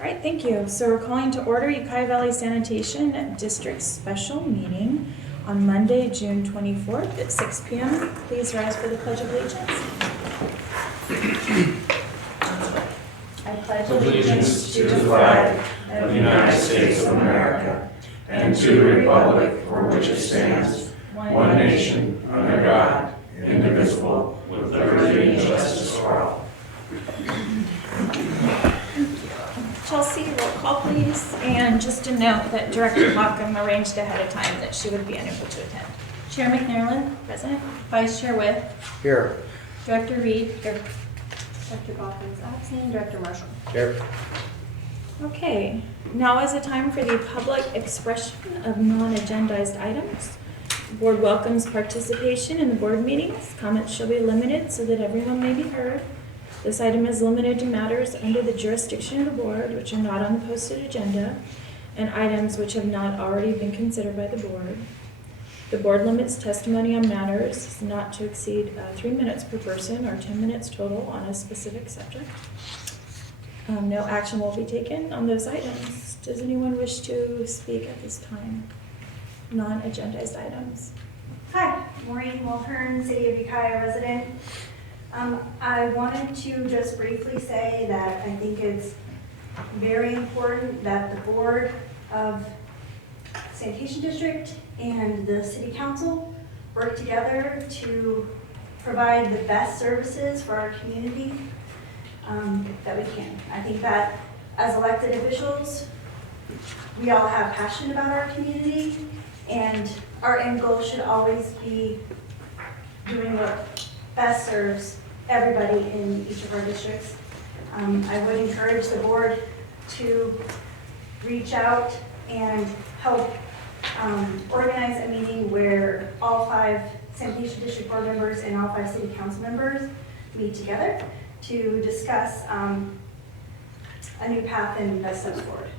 All right, thank you. So we're calling to order Ukiah Valley Sanitation District Special Meeting on Monday, June 24th at 6 p.m. Please rise for the Pledge of Allegiance. I pledge allegiance to the flag of the United States of America and to the republic for which it stands, one nation, under God, indivisible, with liberty and justice for all. Chelsea, roll call please. And just to note that Director Hockham arranged ahead of time that she would be unable to attend. Chair McNairland, Present. Vice Chair Witt, Here. Director Reed, Dr. Bachman's absent, Director Marshall. Here. Okay, now is the time for the public expression of non-agendized items. The board welcomes participation in the board meetings. Comments shall be limited so that everyone may be heard. This item is limited to matters under the jurisdiction of the board, which are not on the posted agenda, and items which have not already been considered by the board. The board limits testimony on matters not to exceed 3 minutes per person or 10 minutes total on a specific subject. No action will be taken on those items. Does anyone wish to speak at this time? Non-agendized items. Hi, Maureen Mulhern, City of Ukiah resident. I wanted to just briefly say that I think it's very important that the Board of Sanitation District and the City Council work together to provide the best services for our community that we can. I think that as elected officials, we all have passion about our community, and our end goal should always be doing what best serves everybody in each of our districts. I would encourage the board to reach out and help organize a meeting where all 5 Sanitation District board members and all 5 city council members meet together to discuss a new path and best steps forward.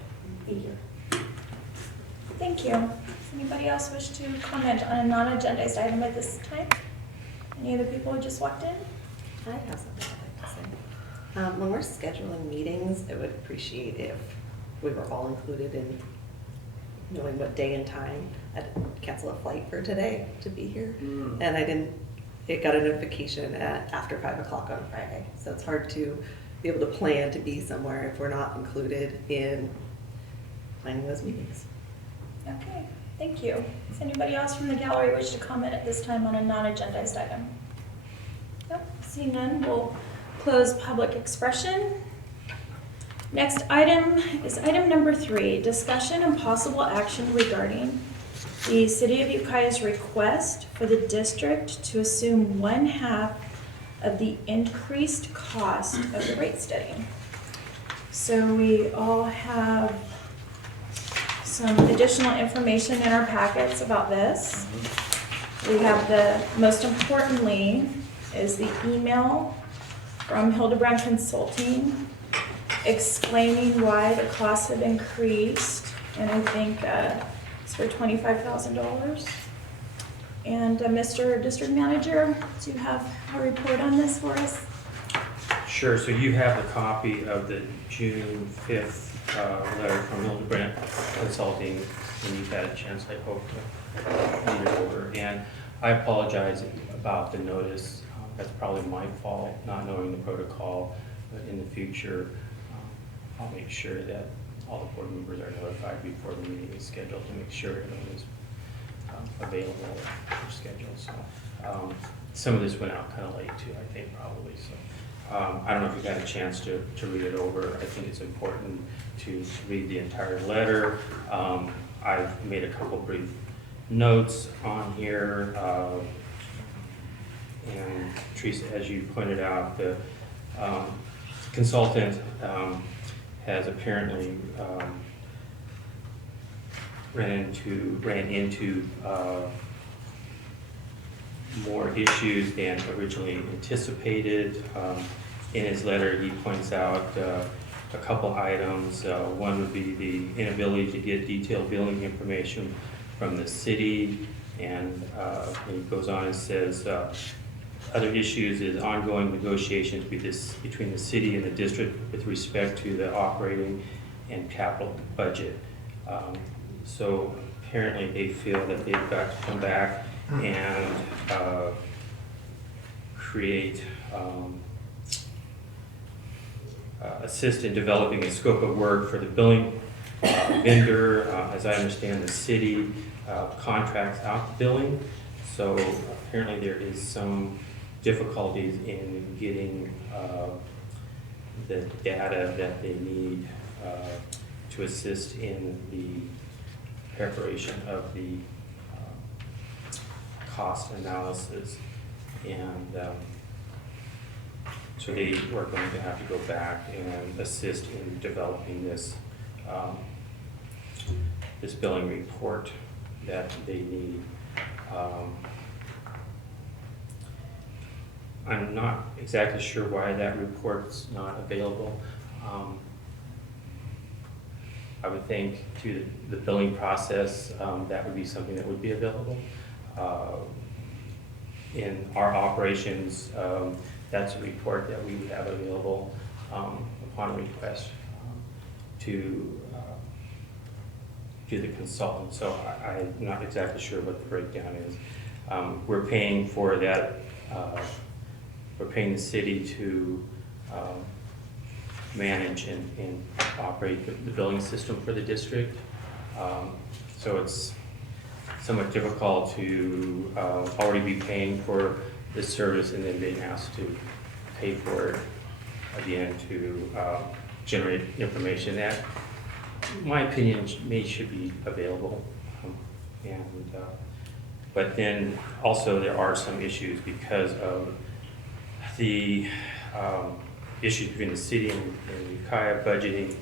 Thank you. Thank you. Does anybody else wish to comment on a non-agendized item at this time? Any of the people who just walked in? I have something I'd like to say. When we're scheduling meetings, I would appreciate if we were all included in knowing what day and time. I'd cancel a flight for today to be here, and it got a notification at after 5 o'clock on Friday. So it's hard to be able to plan to be somewhere if we're not included in planning those meetings. Okay, thank you. Does anybody else from the gallery wish to comment at this time on a non-agendized item? Nope, seeing none, we'll close public expression. Next item is item number 3, discussion and possible action regarding the City of Ukiah's request for the district to assume 1/2 of the increased cost of the rate study. So we all have some additional information in our packets about this. We have most importantly, is the email from Hildebrand Consulting explaining why the costs have increased, and I think it's for $25,000. And Mr. District Manager, do you have a report on this for us? Sure, so you have a copy of the June 5th letter from Hildebrand Consulting, and you've had a chance, I hope, to read it over. And I apologize about the notice. That's probably my fault, not knowing the protocol, but in the future, I'll make sure that all the board members are notified before the meeting is scheduled to make sure everyone is available for schedule. So some of this went out kind of late too, I think, probably. So I don't know if you've had a chance to read it over. I think it's important to read the entire letter. I've made a couple brief notes on here. And Teresa, as you pointed out, the consultant has apparently ran into more issues than originally anticipated. In his letter, he points out a couple items. One would be the inability to get detailed billing information from the city, and he goes on and says, other issues is ongoing negotiations between the city and the district with respect to the operating and capital budget. So apparently they feel that they've got to come back and create, assist in developing a scope of work for the billing vendor. As I understand, the city contracts out the billing. So apparently there is some difficulties in getting the data that they need to assist in the preparation of the cost analysis. And so they were going to have to go back and assist in developing this this billing report that they need. I'm not exactly sure why that report's not available. I would think to the billing process, that would be something that would be available. In our operations, that's a report that we would have available upon request to the consultant. So I'm not exactly sure what the breakdown is. We're paying for that. We're paying the city to manage and operate the billing system for the district. So it's somewhat difficult to already be paying for this service and then being asked to pay for it again to generate information that, in my opinion, should be available. But then also there are some issues because of the issues between the city and Ukiah budgeting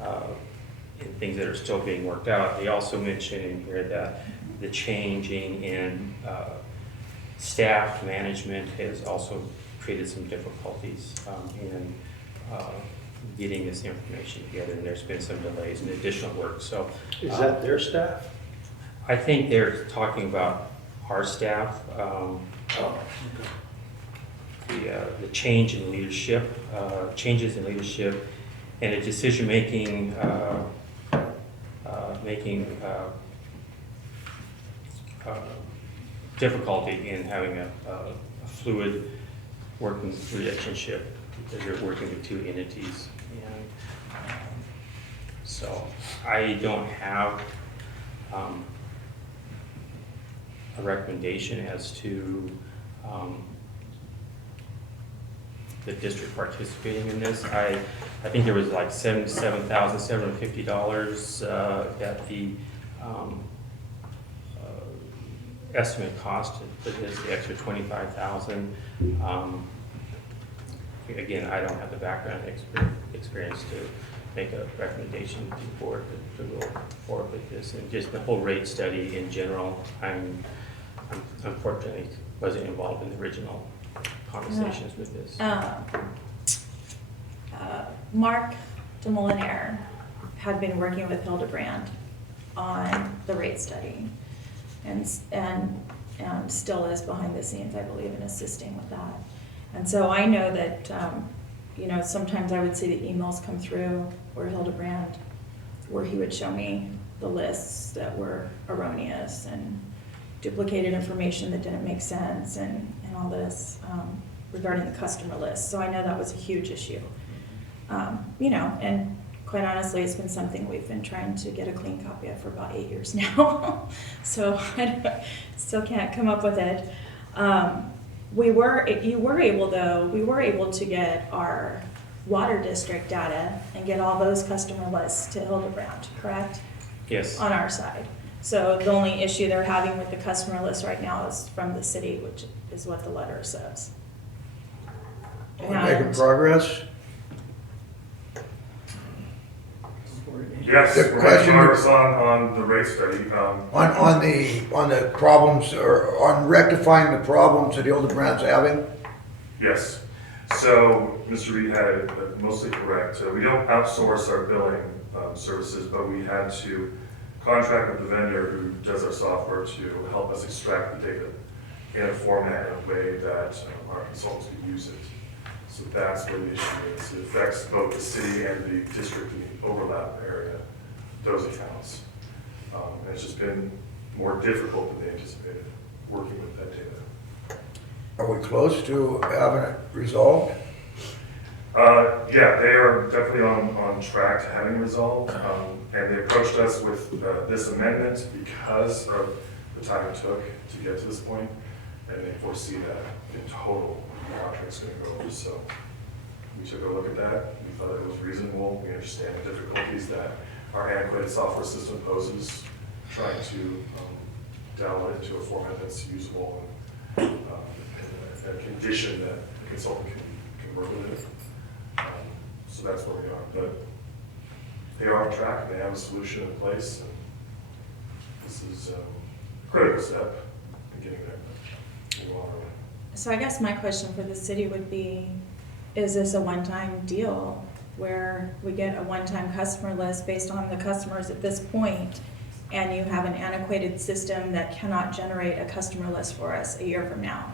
and things that are still being worked out. They also mention in here that the changing in staff management has also created some difficulties in getting this information together, and there's been some delays and additional work. So, Is that their staff? I think they're talking about our staff. The change in leadership, changes in leadership, and a decision-making difficulty in having a fluid working relationship because you're working with two entities. And so I don't have a recommendation as to the district participating in this. I think there was like $77,750 that the estimate cost for this, the extra $25,000. Again, I don't have the background experience to make a recommendation to the board to go forward with this. And just the whole rate study in general, I'm unfortunately wasn't involved in the original conversations with this. Mark DeMolinaire had been working with Hildebrand on the rate study and still is behind the scenes, I believe, in assisting with that. And so I know that, sometimes I would see the emails come through where Hildebrand, where he would show me the lists that were erroneous and duplicated information that didn't make sense and all this regarding the customer list. So I know that was a huge issue. And quite honestly, it's been something we've been trying to get a clean copy of for about 8 years now. So I still can't come up with it. We were able to get our water district data and get all those customer lists to Hildebrand, correct? Yes. On our side. So the only issue they're having with the customer list right now is from the city, which is what the letter says. We're making progress. Yes, The we're making question- progress on the rate study. On the problems, or on rectifying the problems that Hildebrand's having. Yes. So Mr. Reed had it mostly correct. We don't outsource our billing services, but we had to contract with the vendor who does our software to help us extract the data in a format in a way that our consultants could use it. So that's where the issue is. It affects both the city and the district in the overlap area, those accounts. And it's just been more difficult than they anticipated working with that data. Are we close to having it resolved? Yeah, they are definitely on track to having resolved. And they approached us with this amendment because of the time it took to get to this point, and they foresee that in total, the contract's going to go over. So we took a look at that. We thought it was reasonable. We understand the difficulties that our antiquated software system poses, trying to download it into a format that's usable and a condition that the consultant can work with it. So that's where we are. But they are on track, and they have a solution in place. And this is a critical step in getting there. Move on our way. So I guess my question for the city would be, is this a one-time deal where we get a one-time customer list based on the customers at this point, and you have an antiquated system that cannot generate a customer list for us a year from now?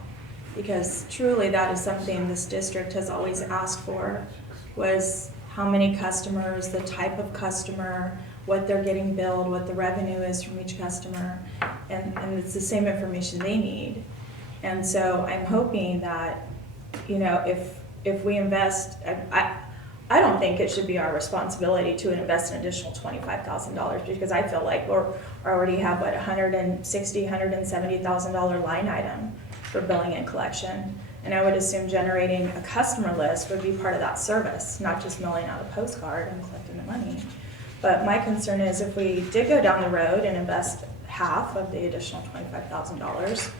Because truly that is something this district has always asked for, was how many customers, the type of customer, what they're getting billed, what the revenue is from each customer, and it's the same information they need. And so I'm hoping that, you know, if we invest, I don't think it should be our responsibility to invest an additional $25,000, because I feel like we're already have what, $160,000, $170,000 line item for billing and collection. And I would assume generating a customer list would be part of that service, not just mailing out a postcard and collecting the money. But my concern is if we did go down the road and invest half of the additional $25,000,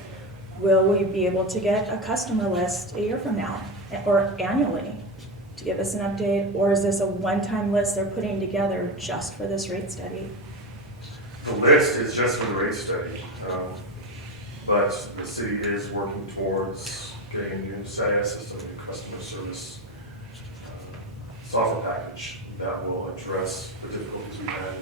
will we be able to get a customer list a year from now or annually to give us an update? Or is this a one-time list they're putting together just for this rate study? The list is just for the rate study, but the city is working towards getting a new SaaS system, a new customer service software package that will address the difficulties we've had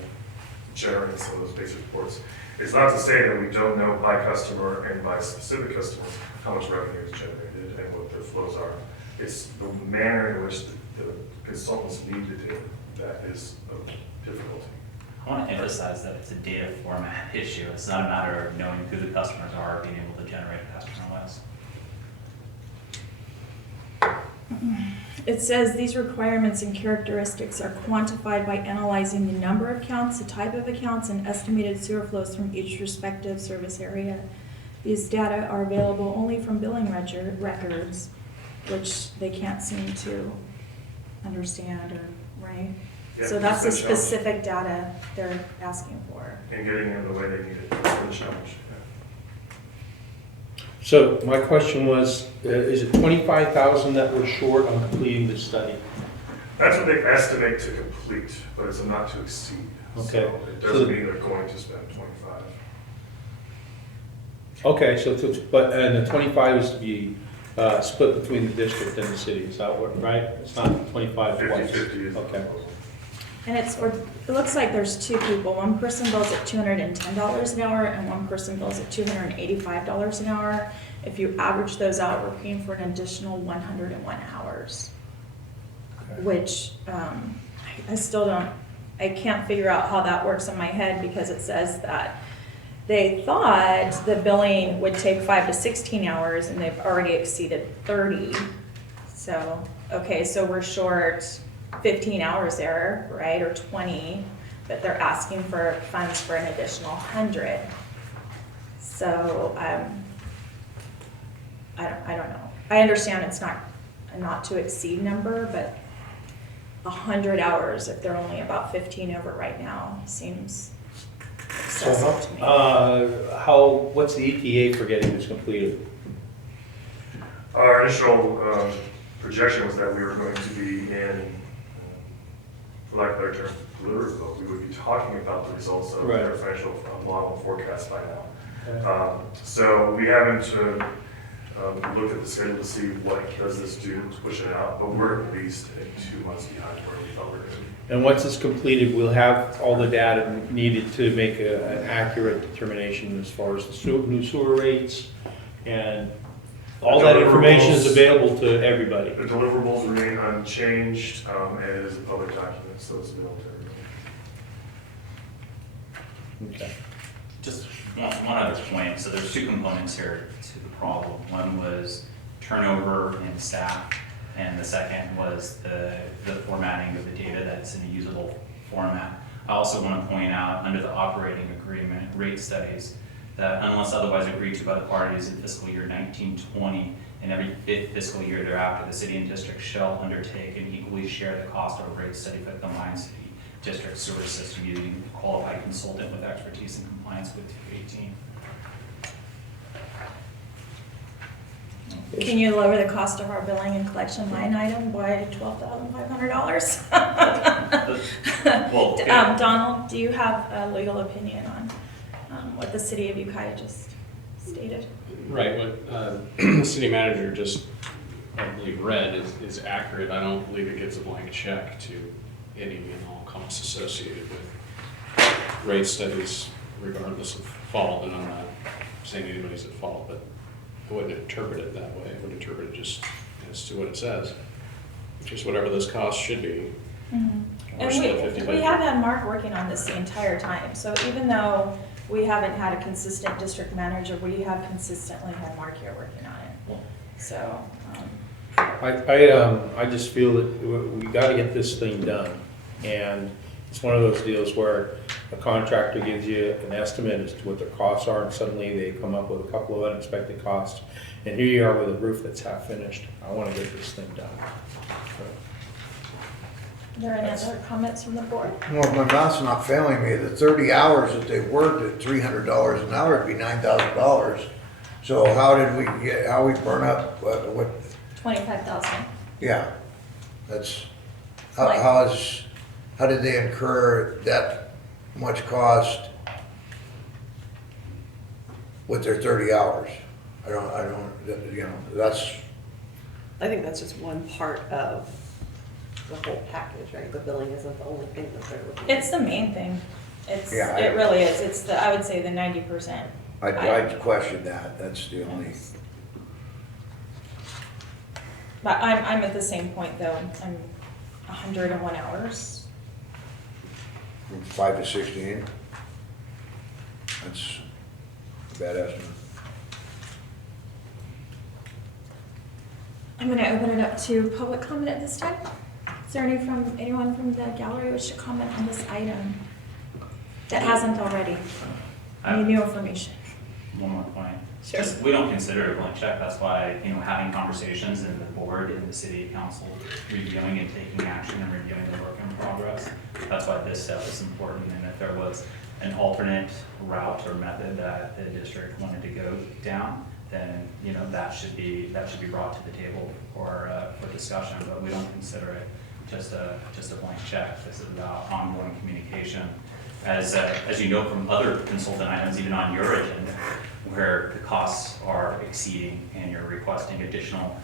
generating some of those basic reports. It's not to say that we don't know by customer and by specific customers how much revenue is generated and what their flows are. It's the manner in which the consultants need the data that is of difficulty. I want to emphasize that it's a data format issue. It's not a matter of knowing who the customers are or being able to generate a customer list. It says these requirements and characteristics are quantified by analyzing the number of accounts, the type of accounts, and estimated sewer flows from each respective service area. These data are available only from billing records, which they can't seem to understand, or right? Yeah, So that's the it's a challenge. specific data they're asking for. And getting it in the way they need it, that's the challenge. So my question was, is it 25,000 that we're short on completing the study? That's what they estimate to complete, but it's a not to exceed. Okay. So it doesn't mean they're going to spend 25. Okay, so, and the 25 is to be split between the district and the city, is that what, right? It's not 25 twice? 50/50 is the Okay. proposal. And it looks like there's two people. One person bills at $210 an hour, and one person bills at $285 an hour. If you average those out, we're paying for an additional 101 hours, Okay. which I still don't, I can't figure out how that works in my head, because it says that they thought the billing would take 5 to 16 hours, and they've already exceeded 30. So, okay, so we're short 15 hours there, right, or 20, but they're asking for funds for an additional 100. So I don't know. I understand it's not a not to exceed number, but 100 hours, if they're only about 15 over right now, seems excessive to me. What's the ETA for getting this completed? Our initial projection was that we were going to be in, for lack of a better term, deliverable. We would be talking about the results of Right. their financial model and forecast by now. Okay. So we haven't looked at the schedule to see what does this do to push it out, but we're at least 2 months behind where we thought we were going to be. And once it's completed, we'll have all the data needed to make an accurate determination as far as the new sewer rates and All that information is available to everybody. The deliverables remain unchanged, and it is a public document, so it's available to everyone. Okay. Just one other point, so there's two components here to the problem. One was turnover in staff, and the second was the formatting of the data that's in a usable format. I also want to point out, under the operating agreement rate studies, that unless otherwise agreed to by the parties in fiscal year 1920, and every fifth fiscal year thereafter, the city and district shall undertake and equally share the cost of a rate study for the combined city district sewer system using a qualified consultant with expertise in compliance with 218. Can you lower the cost of our billing and collection line item by $12,500? Well, Donald, do you have a legal opinion on what the city of Ukiah just stated? Right, what the city manager just, I believe, read is accurate. I don't believe it gives a blank check to any and all costs associated with rate studies regardless of fault, and I'm not saying anybody's at fault, but I wouldn't interpret it that way. I would interpret it just as to what it says, which is whatever those costs should be. Mm-hmm. Or And split 50-50. we have had Mark working on this the entire time, so even though we haven't had a consistent district manager, we have consistently had Mark here working on it. So, I just feel that we gotta get this thing done. And it's one of those deals where a contractor gives you an estimate as to what their costs are, and suddenly they come up with a couple of unexpected costs. And here you are with a roof that's half finished. I wanna get this thing done. are there any other comments from the board? Well, if my math's not failing me, the 30 hours that they worked at $300 an hour would be $9,000. So how we burn up, what, 25,000. yeah, that's, Like- how did they incur that much cost with their 30 hours? I don't, you know, that's, I think that's just one part of the whole package, right? The billing isn't the only thing that they're looking at. It's the main thing. Yeah, It really is. It's the, I would say the 90%. I'd question that, that's the only, But I'm at the same point though. I'm 101 hours. from 5 to 16. That's a bad estimate. I'm going to open it up to public comment at this time. Is there anyone from the gallery wish to comment on this item that hasn't already? Any new information? One more point. Sure. Just, we don't consider it a blank check. That's why, having conversations in the board and the city council, reviewing and taking action and reviewing the work in progress. That's why this step is important. And if there was an alternate route or method that the district wanted to go down, then, that should be brought to the table for discussion. But we don't consider it just a blank check. This is about ongoing communication. As you know from other consultant items, even on your agenda, where the costs are exceeding and you're requesting additional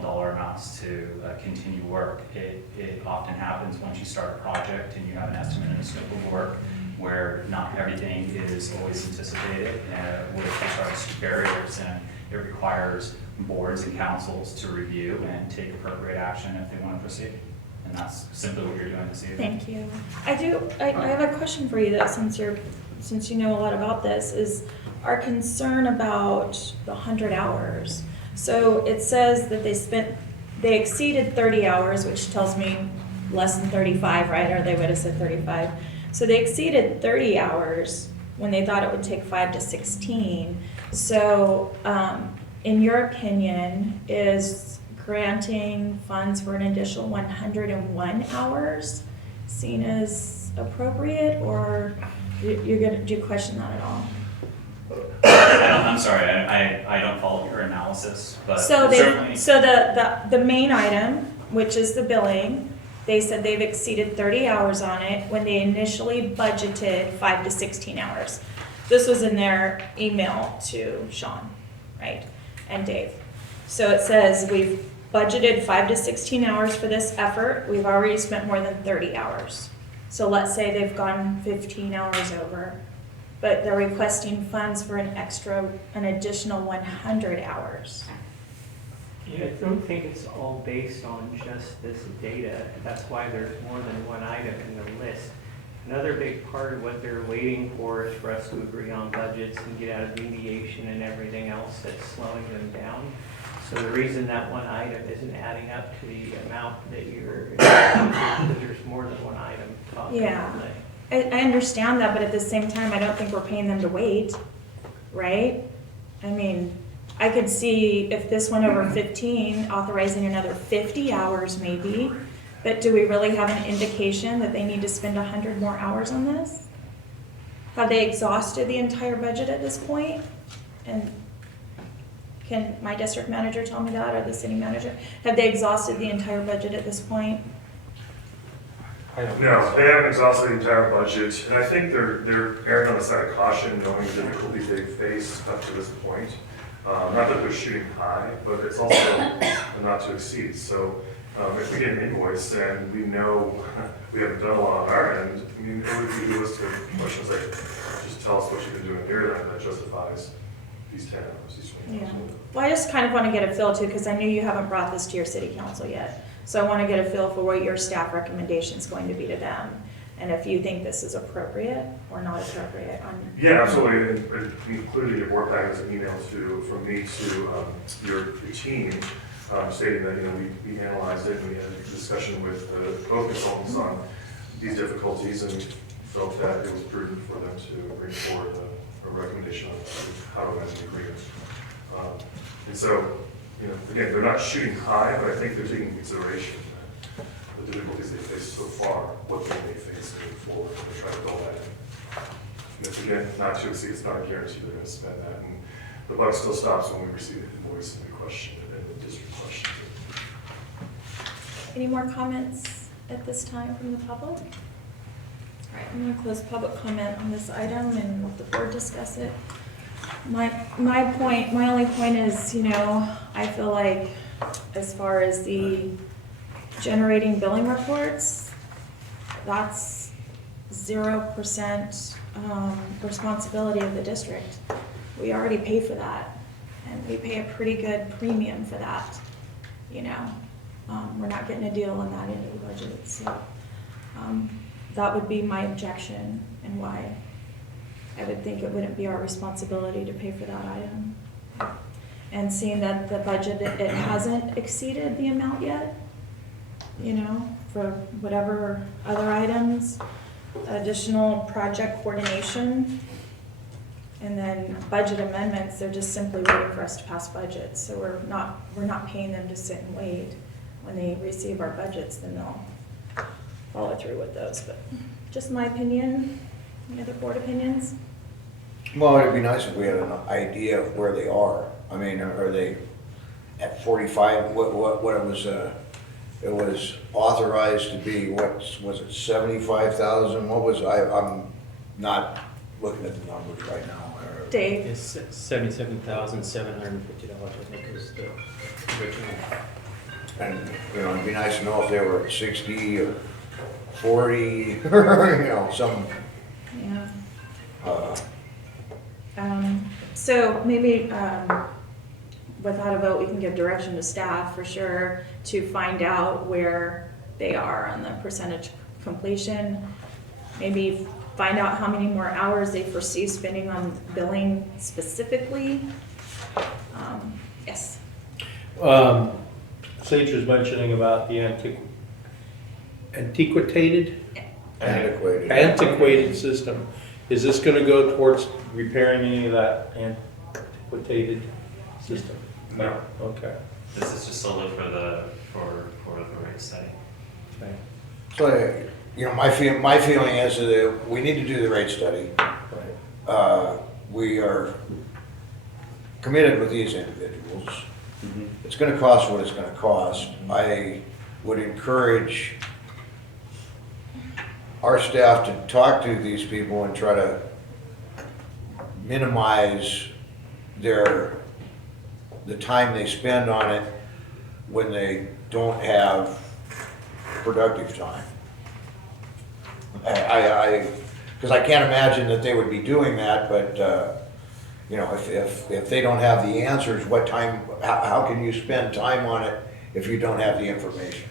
dollar amounts to continue work. It often happens once you start a project and you have an estimate and a scope of work where not everything is always anticipated, where there starts barriers, and it requires boards and councils to review and take appropriate action if they want to proceed. And that's simply what you're doing this evening. Thank you. I have a question for you though, since you know a lot about this, is our concern about the 100 hours. So it says that they exceeded 30 hours, which tells me less than 35, right? Or they would have said 35. So they exceeded 30 hours when they thought it would take 5 to 16. So in your opinion, is granting funds for an additional 101 hours seen as appropriate, or do you question that at all? I'm sorry, I don't follow your analysis, but certainly. So the main item, which is the billing, they said they've exceeded 30 hours on it when they initially budgeted 5 to 16 hours. This was in their email to Sean, right, and Dave. So it says we've budgeted 5 to 16 hours for this effort. We've already spent more than 30 hours. So let's say they've gone 15 hours over. but they're requesting funds for an additional 100 hours. Yeah, I don't think it's all based on just this data. That's why there's more than one item in the list. Another big part of what they're waiting for is for us to agree on budgets and get out of deviation and everything else that's slowing them down. So the reason that one item isn't adding up to the amount that you're, because there's more than one item talking. Yeah. I understand that, but at the same time, I don't think we're paying them to wait, right? I mean, I could see if this went over 15, authorizing another 50 hours maybe, but do we really have an indication that they need to spend 100 more hours on this? Have they exhausted the entire budget at this point? And can my district manager tell me that, or the city manager? Have they exhausted the entire budget at this point? I don't No, think so. they haven't exhausted the entire budget, and I think they're erring on the side of caution, knowing the difficulties they've faced up to this point. Not that they're shooting high, but it's also a not to exceed. So if we get an invoice and we know we haven't done a lot on our end, I mean, it would be realistic questions like, just tell us what you've been doing on your end that justifies these 10 hours, these 20 hours. Yeah. Well, I just kind of want to get a feel too, because I know you haven't brought this to your city council yet. So I want to get a feel for what your staff recommendation is going to be to them. And if you think this is appropriate or not appropriate on. Yeah, absolutely. And including your board package, an email from me to your team stating that, we analyzed it and we had a discussion with both consultants on these difficulties and felt that it was prudent for them to bring forward a recommendation on how to amend the agreement. And so, again, they're not shooting high, but I think they're taking into consideration the difficulties they faced so far, what they may face moving forward, and they try to build that in. And it's, again, not to exceed, it's not a guarantee they're going to spend that. And the buck still stops when we receive an invoice and we question it, and the district questions it. Any more comments at this time from the public? All right, I'm going to close public comment on this item and let the board discuss it. My only point is, I feel like as far as the generating billing reports, that's 0% responsibility of the district. We already pay for that, and we pay a pretty good premium for that, We're not getting a deal on that end of the budget, so that would be my objection and why I would think it wouldn't be our responsibility to pay for that item. And seeing that the budget, it hasn't exceeded the amount yet, for whatever other items, additional project coordination, and then budget amendments, they're just simply waiting for us to pass budgets. So we're not paying them to sit and wait. When they receive our budgets, then they'll follow through with those. But just my opinion. Any other board opinions? Well, it'd be nice if we had an idea of where they are. I mean, are they at 45? What it was authorized to be, what was it, 75,000? What was, I'm not looking at the numbers right now. Dave? It's $77,750, I think is the original. And, it'd be nice to know if they were at 60 or 40, or, some, Yeah. uh, So maybe without a vote, we can give direction to staff for sure to find out where they are on the percentage completion. Maybe find out how many more hours they foresee spending on billing specifically. Yes. Sage was mentioning about the antiquated system. Is this gonna go towards repairing any of that antiquated system? No. Okay. This is just solely for the rate study. Okay. So, my feeling is that we need to do the rate study. Right. We are committed with these individuals. It's gonna cost what it's gonna cost. I would encourage our staff to talk to these people and try to minimize the time they spend on it when they don't have productive time. Because I can't imagine that they would be doing that, but, you know, if they don't have the answers, what time, how can you spend time on it if you don't have the information?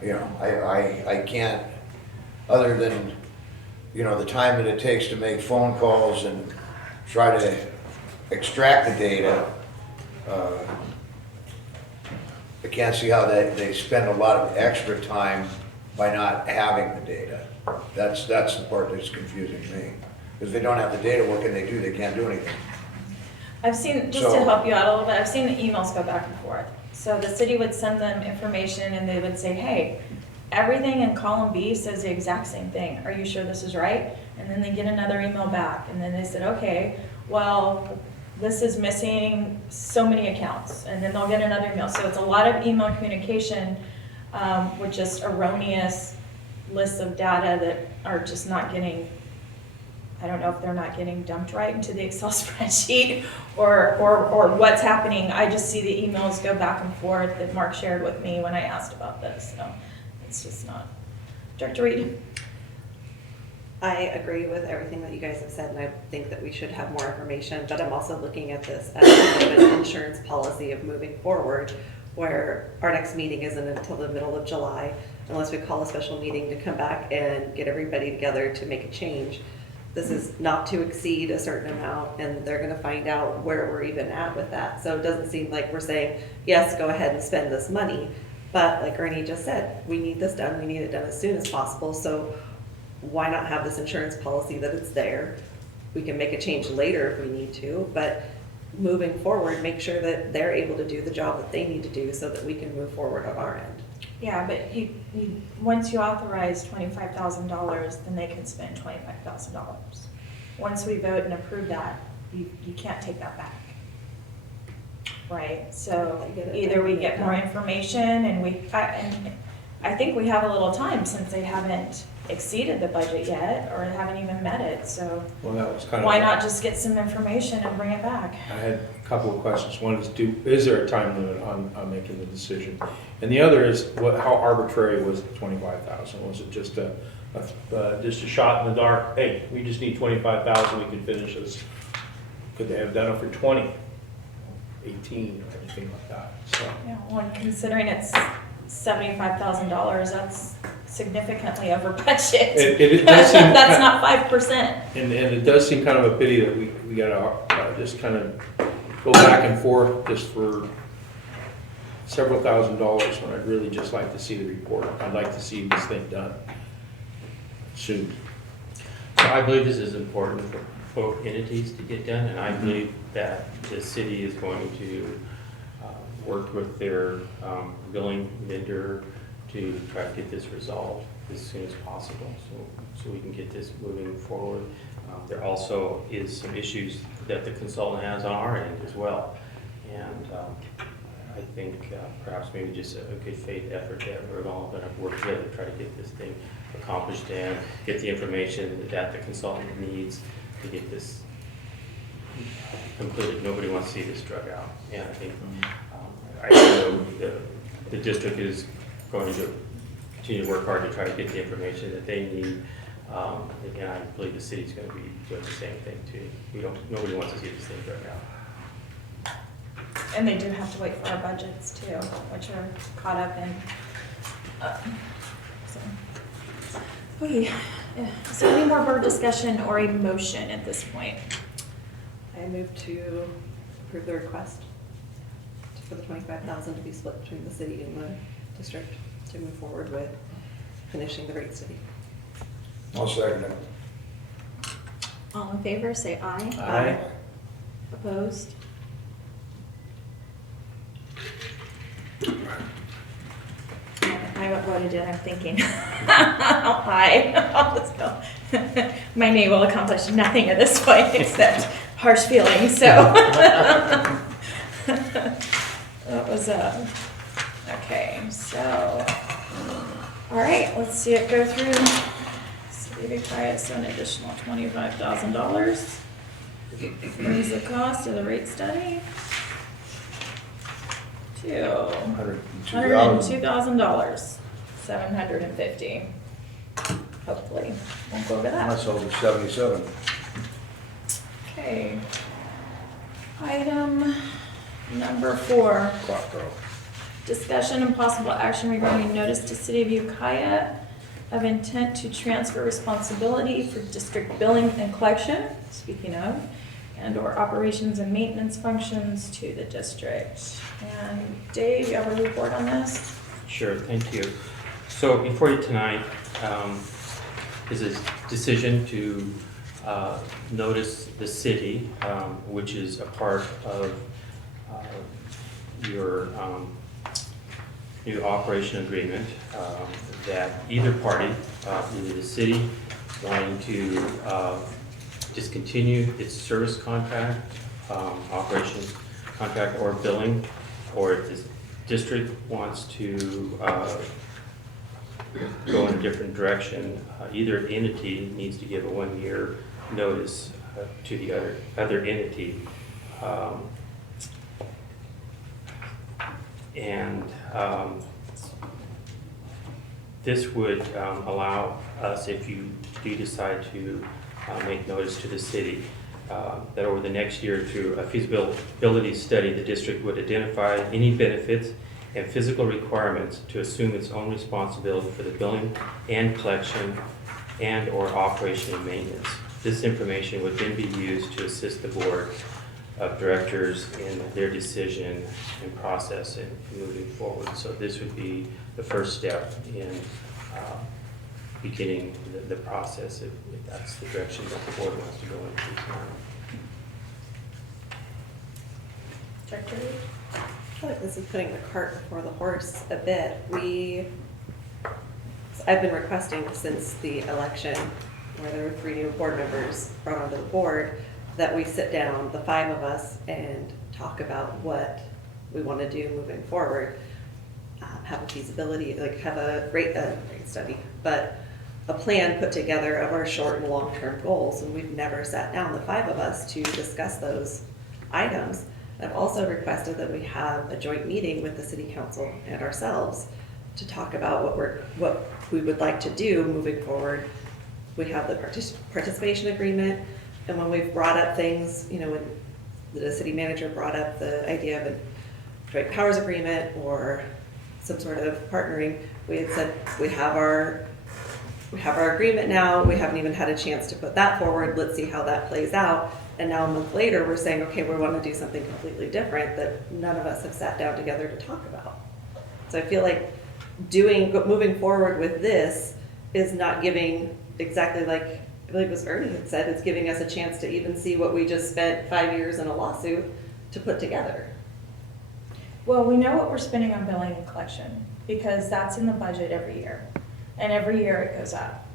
You know, I can't, other than, you know, the time that it takes to make phone calls and try to extract the data, I can't see how they spend a lot of extra time by not having the data. That's the part that's confusing me. If they don't have the data, what can they do? They can't do anything. I've seen, just to So- help you out a little bit, I've seen the emails go back and forth. So the city would send them information and they would say, hey, everything in column B says the exact same thing. Are you sure this is right? And then they get another email back and then they said, okay, well, this is missing so many accounts. And then they'll get another email. So it's a lot of email communication with just erroneous lists of data that are just not getting, I don't know if they're not getting dumped right into the Excel spreadsheet or what's happening. I just see the emails go back and forth that Mark shared with me when I asked about this. So it's just not. Director Reed? I agree with everything that you guys have said, and I think that we should have more information, but I'm also looking at this as an insurance policy of moving forward, where our next meeting isn't until the middle of July, unless we call a special meeting to come back and get everybody together to make a change. This is not to exceed a certain amount, and they're gonna find out where we're even at with that. So it doesn't seem like we're saying, yes, go ahead and spend this money, but like Ernie just said, we need this done, we need it done as soon as possible, so why not have this insurance policy that it's there? We can make a change later if we need to, but moving forward, make sure that they're able to do the job that they need to do so that we can move forward on our end. Yeah, but once you authorize $25,000, then they can spend $25,000. Once we vote and approve that, you can't take that back. Right, so either we get more information and I think we have a little time since they haven't exceeded the budget yet or haven't even met it, so Well, that was kind of. why not just get some information and bring it back? I had a couple of questions. One is there a time limit on making the decision? And the other is, how arbitrary was the 25,000? Was it just a shot in the dark? Hey, we just need 25,000, we can finish this. Could they have done it for 20, 18, or anything like that? So, Yeah, well, considering it's $75,000, that's significantly over budget. It does seem That's not 5%. and it does seem kind of a pity that we gotta just kind of go back and forth just for several $1,000s when I'd really just like to see the report. I'd like to see this thing done soon. So I believe this is important for both entities to get done, and I believe that the city is going to work with their billing vendor to try to get this resolved as soon as possible, so we can get this moving forward. There also is some issues that the consultant has on our end as well, and I think perhaps maybe just a good faith effort that we're all going to work together to try to get this thing accomplished and get the information that the consultant needs to get this completed. Nobody wants to see this drug out, and I think I know the district is going to continue to work hard to try to get the information that they need. And I believe the city's going to be doing the same thing too. Nobody wants to see this thing drug out. And they do have to wait for our budgets too, which are caught up in. Okay, is there any more board discussion or a motion at this point? I move to approve the request for the 25,000 to be split between the city and the district to move forward with finishing the rate study. I'll second it. All in favor, say aye. Aye. Opposed? I haven't voted yet, I'm thinking. Aye. I'll just go. My name will accomplish nothing at this point except harsh feelings, so. That was, okay, so, all right, let's see it go through. City of Ukiah, so an additional $25,000. Brings the cost of the rate study to $102,000, $750. hopefully. Won't go over that. That's over 77. Okay. Item number 4, Clock girl. discussion and possible action regarding notice to City of Ukiah of intent to transfer responsibility for district billing and collection, speaking of, and/or operations and maintenance functions to the district. And Dave, you have a report on this? Sure, thank you. So before you tonight is a decision to notice the city, which is a part of your new operation agreement, that either party, either the city wanting to discontinue its service contract, operation contract or billing, or if the district wants to go in a different direction, either entity needs to give a 1-year notice to the other entity. This would allow us, if you do decide to make notice to the city, that over the next year through a feasibility study, the district would identify any benefits and physical requirements to assume its own responsibility for the billing and collection and/or operation and maintenance. This information would then be used to assist the board of directors in their decision and process in moving forward. So this would be the first step in beginning the process if that's the direction that the board wants to go into tonight. Director? I feel like this is putting the cart before the horse a bit. I've been requesting since the election, where there were 3 new board members brought onto the board, that we sit down, the 5 of us, and talk about what we want to do moving forward. Have a feasibility, like have a rate study, but a plan put together of our short and long-term goals. And we've never sat down, the 5 of us, to discuss those items. I've also requested that we have a joint meeting with the city council and ourselves to talk about what we would like to do moving forward. We have the participation agreement, and when we've brought up things, when the city manager brought up the idea of a joint powers agreement or some sort of partnering, we had said we have our agreement now. We haven't even had a chance to put that forward. Let's see how that plays out. And now a month later, we're saying, okay, we want to do something completely different that none of us have sat down together to talk about. So I feel like moving forward with this is not giving, exactly like I believe it was Ernie had said, it's giving us a chance to even see what we just spent 5 years in a lawsuit to put together. Well, we know what we're spending on billing and collection because that's in the budget every year. And every year it goes up.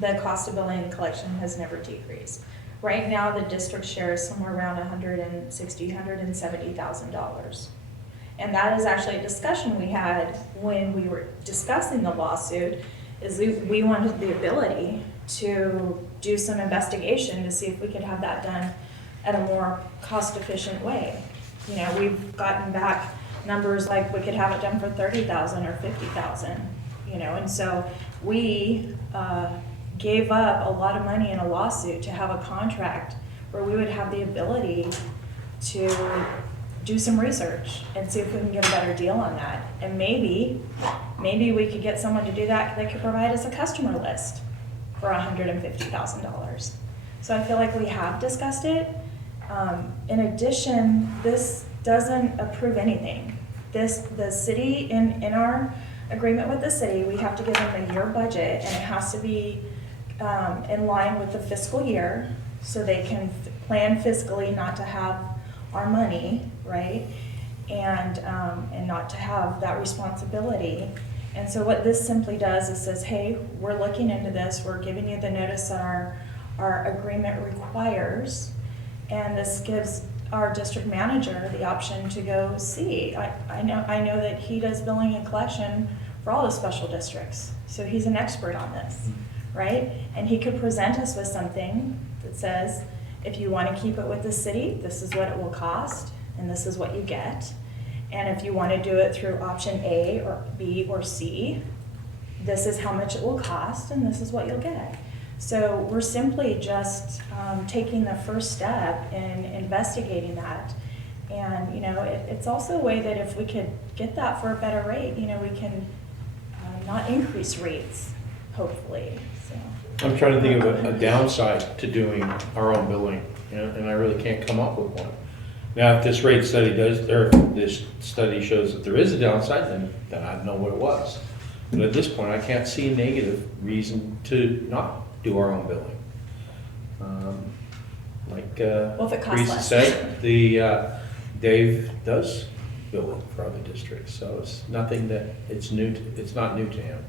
The cost of billing and collection has never decreased. Right now, the district share is somewhere around $160,000, $170,000. And that is actually a discussion we had when we were discussing the lawsuit, is we wanted the ability to do some investigation to see if we could have that done at a more cost-efficient way. We've gotten back numbers like we could have it done for $30,000 or $50,000, and so we gave up a lot of money in a lawsuit to have a contract where we would have the ability to do some research and see if we can get a better deal on that. And maybe we could get someone to do that could provide us a customer list for $150,000. So I feel like we have discussed it. In addition, this doesn't approve anything. The city, in our agreement with the city, we have to give them a year budget, and it has to be in line with the fiscal year, so they can plan fiscally not to have our money, right? And not to have that responsibility. And so what this simply does is says, hey, we're looking into this, we're giving you the notice that our agreement requires, and this gives our district manager the option to go see. I know that he does billing and collection for all the special districts, so he's an expert on this, right? And he could present us with something that says, if you want to keep it with the city, this is what it will cost, and this is what you get. And if you want to do it through option A or B or C, this is how much it will cost and this is what you'll get. So we're simply just taking the first step in investigating that. And, you know, it's also a way that if we could get that for a better rate, you know, we can not increase rates, hopefully, so. I'm trying to think of a downside to doing our own billing, and I really can't come up with one. Now, if this rate study does, or if this study shows that there is a downside, then I'd know what it was. But at this point, I can't see a negative reason to not do our own billing. Like Well, if it costs Teresa less. said, Dave does billing for other districts, so it's nothing that, it's not new to him.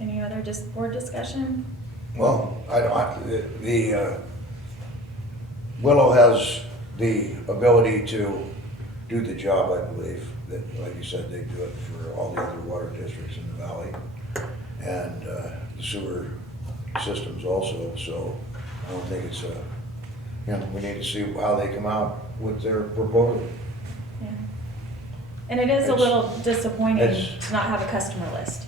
Any other board discussion? Well, Willow has the ability to do the job, I believe, that, like you said, they do it for all the other water districts in the valley, and the sewer systems also, so I don't think it's we need to see how they come out with their proposal. Yeah. And it is a It's- little disappointing it's- to not have a customer list.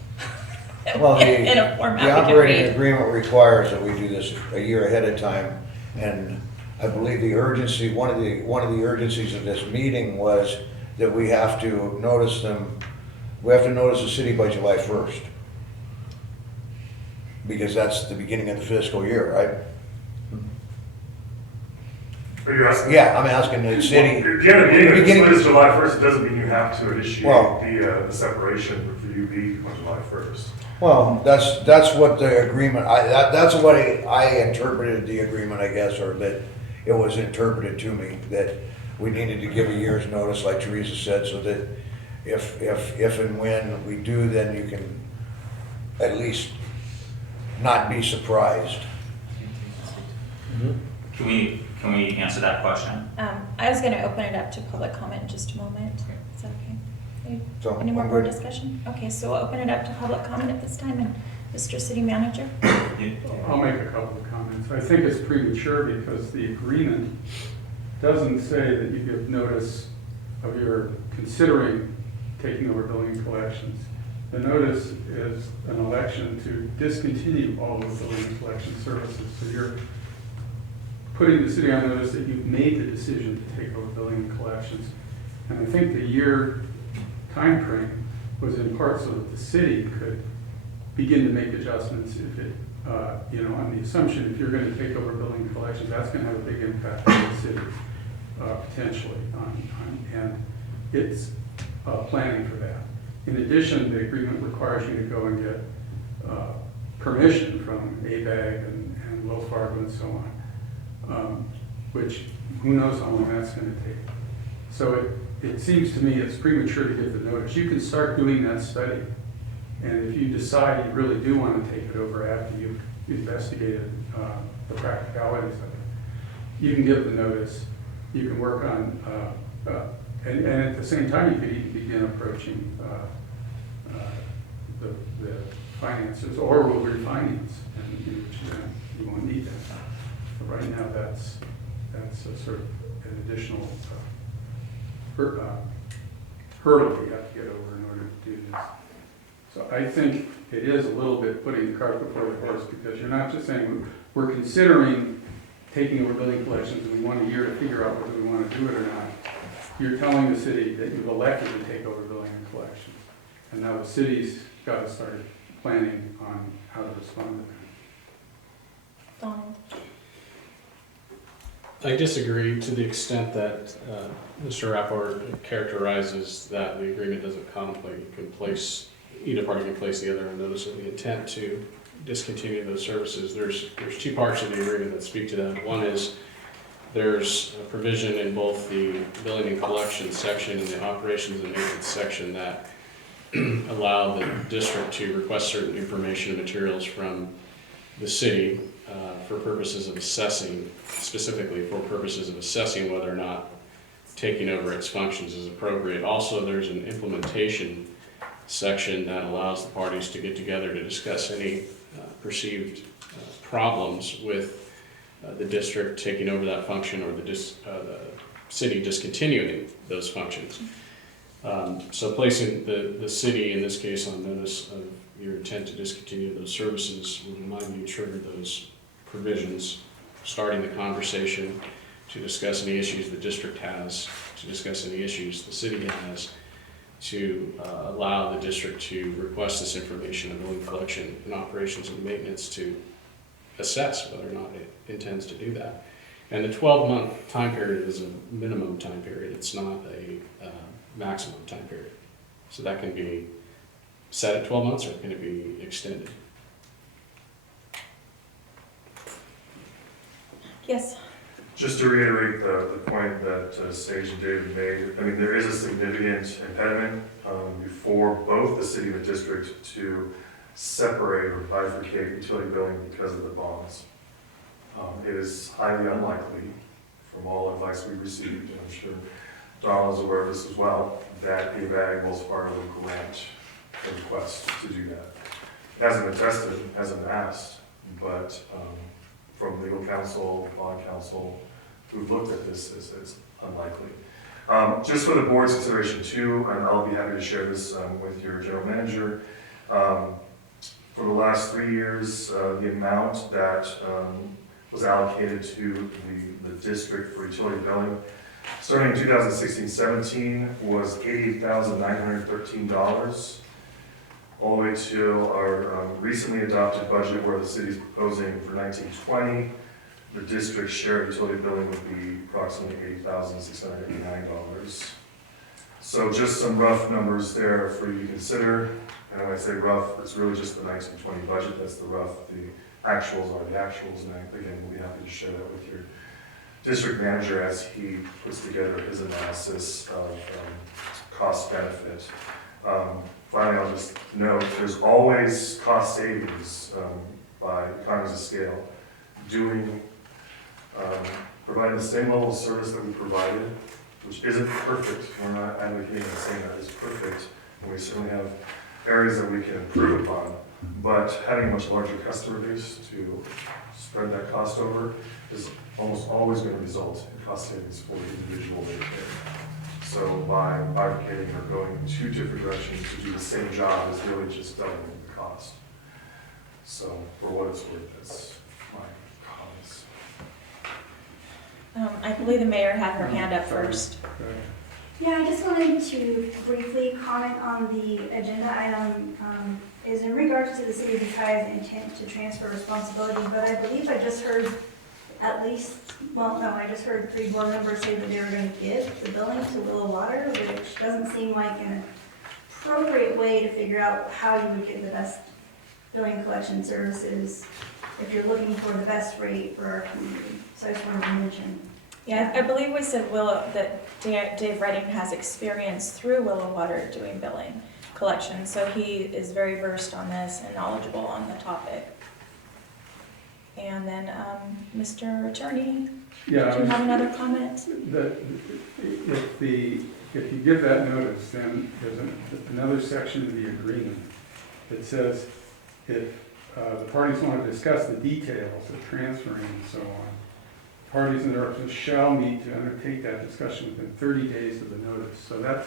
Well, In a format the we can operating read. agreement requires that we do this a year ahead of time, and I believe the urgency, one of the urgencies of this meeting was that we have to notice the city by July 1st. Because that's the beginning of the fiscal year, right? Are you asking? Yeah, I'm asking the city. If you have a meeting, if Beginning- the split is July 1st, it doesn't mean you have to initiate Well- the separation for UV on July 1st. Well, that's what the agreement, that's what I interpreted the agreement, I guess, or that it was interpreted to me, that we needed to give a year's notice, like Teresa said, so that if and when we do, then you can at least not be surprised. Can we answer that question? I was gonna open it up to public comment in just a moment. Is that okay? So, Any more I'm board good. discussion? Okay, so we'll open it up to public comment at this time, and Mr. City Manager? I'll make a couple of comments. I think it's premature because the agreement doesn't say that you give notice of your considering taking over billing and collections. The notice is an election to discontinue all of the billing and collection services. So you're putting the city on notice that you've made the decision to take over billing and collections. And I think the year time frame was in part so that the city could begin to make adjustments if it, on the assumption if you're going to take over billing and collections, that's going to have a big impact on the city, potentially, and it's planning for that. In addition, the agreement requires you to go and get permission from ABAG and Wells Fargo and so on, which who knows how long that's going to take. So it seems to me it's premature to give the notice. You can start doing that study, and if you decide you really do want to take it over after you've investigated the practicalities of it, you can give the notice. You can work on, and at the same time, you could even begin approaching the finances, or will refinance, and you won't need that. But right now, that's a sort of an additional hurdle you have to get over in order to do this. So I think it is a little bit putting the cart before the horse, because you're not just saying, we're considering taking over billing collections and we want a year to figure out whether we want to do it or not. You're telling the city that you've elected to take over billing and collections. And now the city's got to start planning on how to respond to that. Donald? I disagree to the extent that Mr. Rapport characterizes that the agreement doesn't contemplate you can place, either party can place the other on notice of the intent to discontinue those services. There's two parts of the agreement that speak to that. One is there's a provision in both the billing and collection section and the operations and maintenance section that allow the district to request certain information and materials from the city for purposes of assessing, specifically for purposes of assessing whether or not taking over its functions is appropriate. Also, there's an implementation section that allows the parties to get together to discuss any perceived problems with the district taking over that function or the city discontinuing those functions. So placing the city, in this case, on notice of your intent to discontinue those services would, in my view, trigger those provisions, starting the conversation to discuss any issues the district has, to discuss any issues the city has, to allow the district to request this information of building collection and operations and maintenance to assess whether or not it intends to do that. And the 12-month time period is a minimum time period. It's not a maximum time period. So that can be set at 12 months or can it be extended? Yes. Just to reiterate the point that Sage and David made, I mean, there is a significant impediment before both the city and the district to separate or bifurcate utility billing because of the bonds. It is highly unlikely, from all advice we've received, and I'm sure Donald is aware of this as well, that ABAG will Fargo will grant a request to do that. It hasn't been tested, hasn't been asked, but from legal counsel, bond counsel, who've looked at this, it's unlikely. Just for the board's consideration too, and I'll be happy to share this with your general manager. For the last 3 years, the amount that was allocated to the district for utility billing, starting in 2016-17, was $88,913, all the way to our recently adopted budget where the city's proposing for 19-20, the district's share of utility billing would be approximately $8,689. So just some rough numbers there for you to consider. And when I say rough, it's really just the 19-20 budget. That's the rough. The actuals are the actuals. And again, we'll be happy to share that with your district manager as he puts together his analysis of cost benefit. Finally, I'll just note there's always cost savings by economies of scale providing the same level of service that we provided, which isn't perfect. We're not advocating and saying that it's perfect, and we certainly have areas that we can improve upon, but having a much larger customer base to spread that cost over is almost always going to result in cost savings for the individual daycare. So by bifurcating or going in two different directions to do the same job is really just doubling the cost. So for what it's worth, that's my comments. I believe the mayor had her hand up first. Yeah, I just wanted to briefly comment on the agenda item, is in regards to the city of Ukiah's intent to transfer responsibility, but I believe I just heard I just heard 3 board members say that they were going to give the billing to Willow Water, which doesn't seem like an appropriate way to figure out how you would get the best billing collection services if you're looking for the best rate for our community. So I just wanted to mention. Yeah, I believe we said that Dave Redding has experience through Willow Water doing billing collection, so he is very versed on this and knowledgeable on the topic. And then, Mr. Attorney, do you have another comment? If you give that notice, then there's another section of the agreement that says if the parties want to discuss the details of transferring and so on, parties interested shall meet to undertake that discussion within 30 days of the notice. So that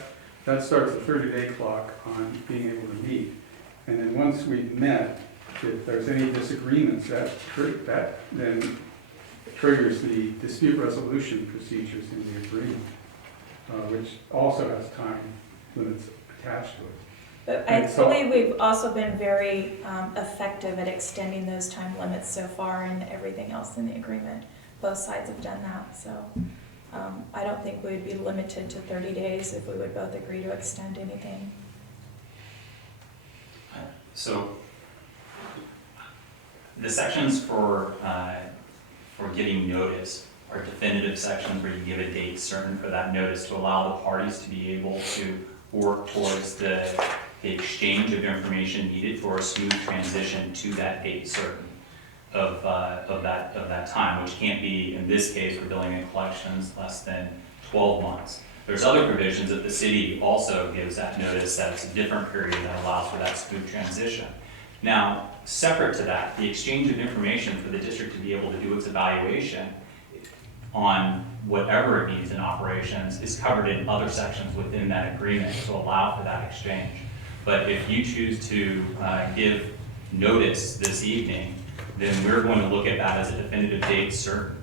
starts a 30-day clock on being able to meet. And then once we've met, if there's any disagreements, that then triggers the dispute resolution procedures in the agreement, which also has time limits attached to it. But I believe we've also been very effective at extending those time limits so far and everything else in the agreement. Both sides have done that, so I don't think we'd be limited to 30 days if we would both agree to extend anything. So the sections for giving notice are definitive sections where you give a date certain for that notice to allow the parties to be able to work towards the exchange of information needed for a smooth transition to that date certain of that time, which can't be, in this case, for billing and collections, less than 12 months. There's other provisions that the city also gives that notice that it's a different period that allows for that smooth transition. Now, separate to that, the exchange of information for the district to be able to do its evaluation on whatever it needs in operations is covered in other sections within that agreement to allow for that exchange. But if you choose to give notice this evening, then we're going to look at that as a definitive date certain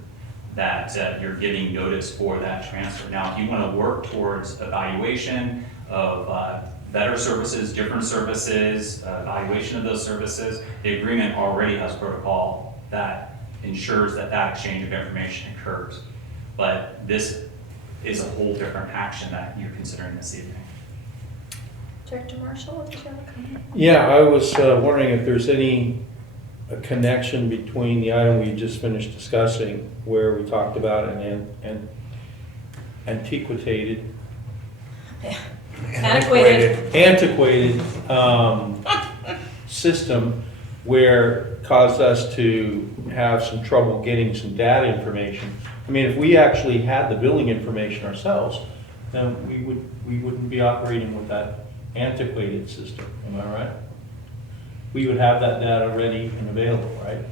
that you're giving notice for that transfer. Now, if you want to work towards evaluation of better services, different services, evaluation of those services, the agreement already has protocol that ensures that that exchange of information occurs. But this is a whole different action that you're considering this evening. Director Marshall, did you have a comment? Yeah, I was wondering if there's any connection between the item we just finished discussing, where we talked about an antiquated Antiquated. system where caused us to have some trouble getting some data information. I mean, if we actually had the billing information ourselves, then we wouldn't be operating with that antiquated system, am I right? We would have that data ready and available, right?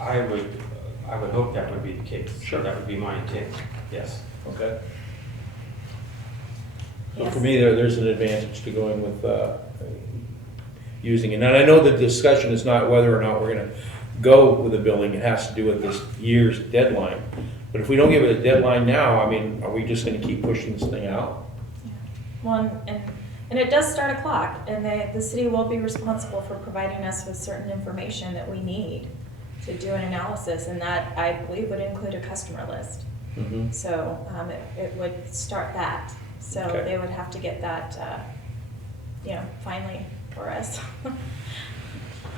I would hope that would be the case. Sure. That would be my intent, yes. Okay. So Yes. for me, there's an advantage to going with using it. And I know the discussion is not whether or not we're gonna go with the billing, it has to do with this year's deadline. But if we don't give it a deadline now, I mean, are we just gonna keep pushing this thing out? Well, and it does start a clock, and the city will be responsible for providing us with certain information that we need to do an analysis, and that, I believe, would include a customer list. Mm-hmm. So it would start that. So Okay. they would have to get that, finally for us.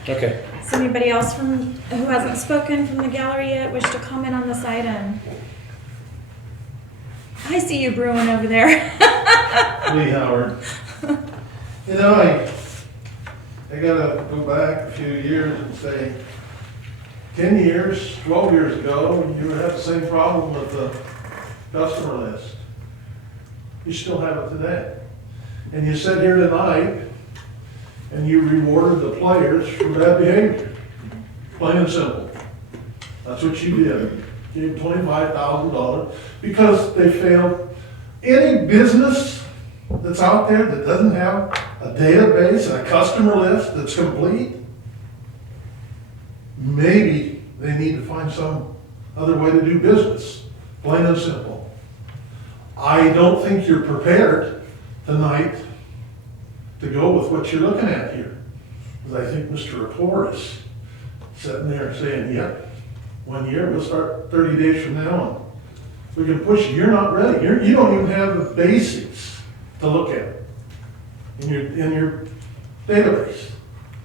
Okay. Is anybody else who hasn't spoken from the gallery yet wish to comment on this item? I see you brewing over there. Lee Howard. You know, I gotta go back a few years and say, 10 years, 12 years ago, you would have the same problem with the customer list. You still have it today. And you sit here tonight and you rewarded the players for bad behavior. Plain and simple. That's what you did. Gave $25,000 because they failed. Any business that's out there that doesn't have a database and a customer list that's complete, maybe they need to find some other way to do business. Plain and simple. I don't think you're prepared tonight to go with what you're looking at here. Because I think Mr. Rapport is sitting there saying, yep, 1 year, we'll start 30 days from now on. We can push you. You're not ready. You don't even have the basics to look at in your database.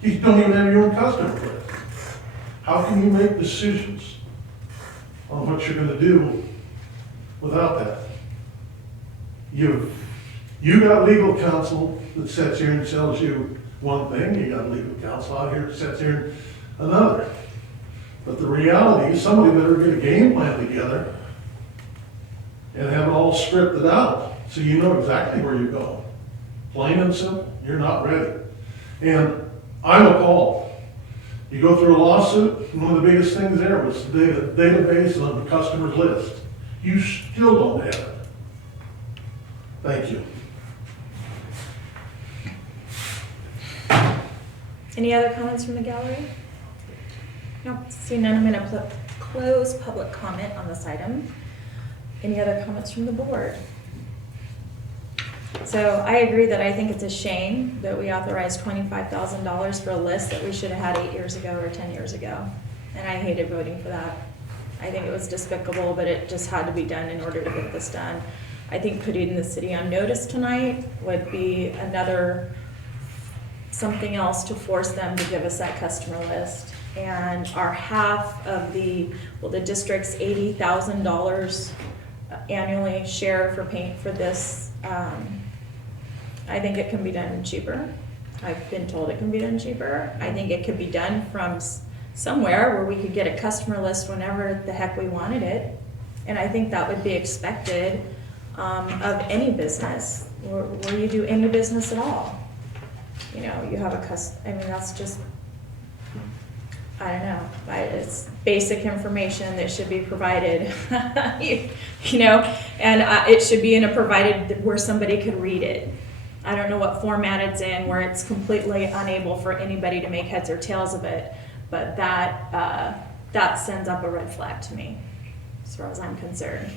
You don't even have your own customer list. How can you make decisions on what you're gonna do without that? You got legal counsel that sits here and tells you one thing, you got legal counsel out here that sits here and another. But the reality is somebody better get a game plan together and have it all scripted out so you know exactly where you're going. Plain and simple, you're not ready. And I'm appalled. You go through a lawsuit, one of the biggest things there was the database on the customer's list. You still don't have it. Thank you. Any other comments from the gallery? No, seeing none, I'm gonna close public comment on this item. Any other comments from the board? So I agree that I think it's a shame that we authorized $25,000 for a list that we should have had 8 years ago or 10 years ago. And I hated voting for that. I think it was despicable, but it just had to be done in order to get this done. I think putting the city on notice tonight would be something else to force them to give us that customer list. And our half of the district's $80,000 annually share for paint for this, I think it can be done cheaper. I've been told it can be done cheaper. I think it could be done from somewhere where we could get a customer list whenever the heck we wanted it. And I think that would be expected of any business, where you do any business at all. You know, you have I mean, that's just, I don't know, it's basic information that should be provided, you know, and it should be in a provided where somebody could read it. I don't know what format it's in, where it's completely unable for anybody to make heads or tails of it, but that sends up a red flag to me, as far as I'm concerned.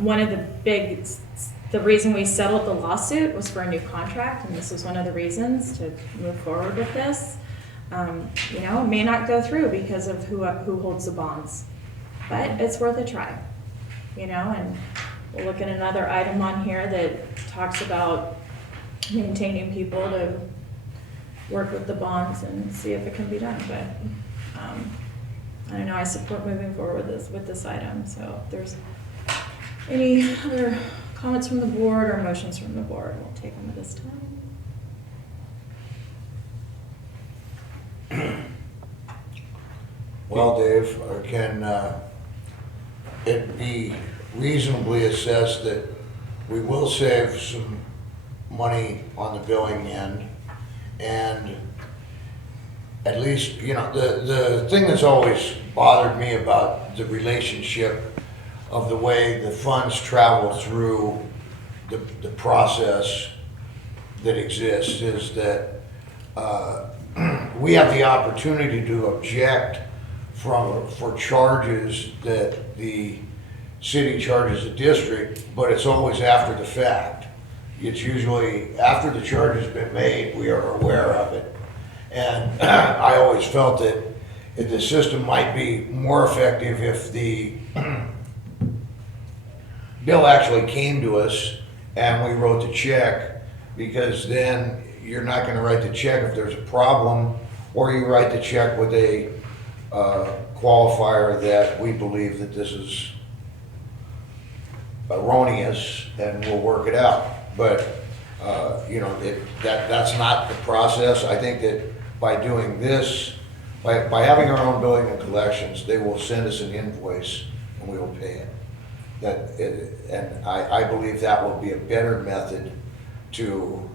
One of the reason we settled the lawsuit was for a new contract, and this was one of the reasons to move forward with this. You know, it may not go through because of who holds the bonds, but it's worth a try, you know, and we'll look at another item on here that talks about maintaining people to work with the bonds and see if it can be done, but, I don't know, I support moving forward with this item, so if there's any other comments from the board or motions from the board, we'll take them at this time. Well, Dave, can it be reasonably assessed that we will save some money on the billing end? And at least, you know, the thing that's always bothered me about the relationship of the way the funds travel through the process that exists is that we have the opportunity to object for charges that the city charges the district, but it's always after the fact. It's usually after the charge has been made, we are aware of it. And I always felt that the system might be more effective if the bill actually came to us and we wrote the check, because then you're not gonna write the check if there's a problem, or you write the check with a qualifier that we believe that this is erroneous and we'll work it out. But, you know, that's not the process. I think that by doing this, by having our own billing and collections, they will send us an invoice and we will pay it. And I believe that will be a better method to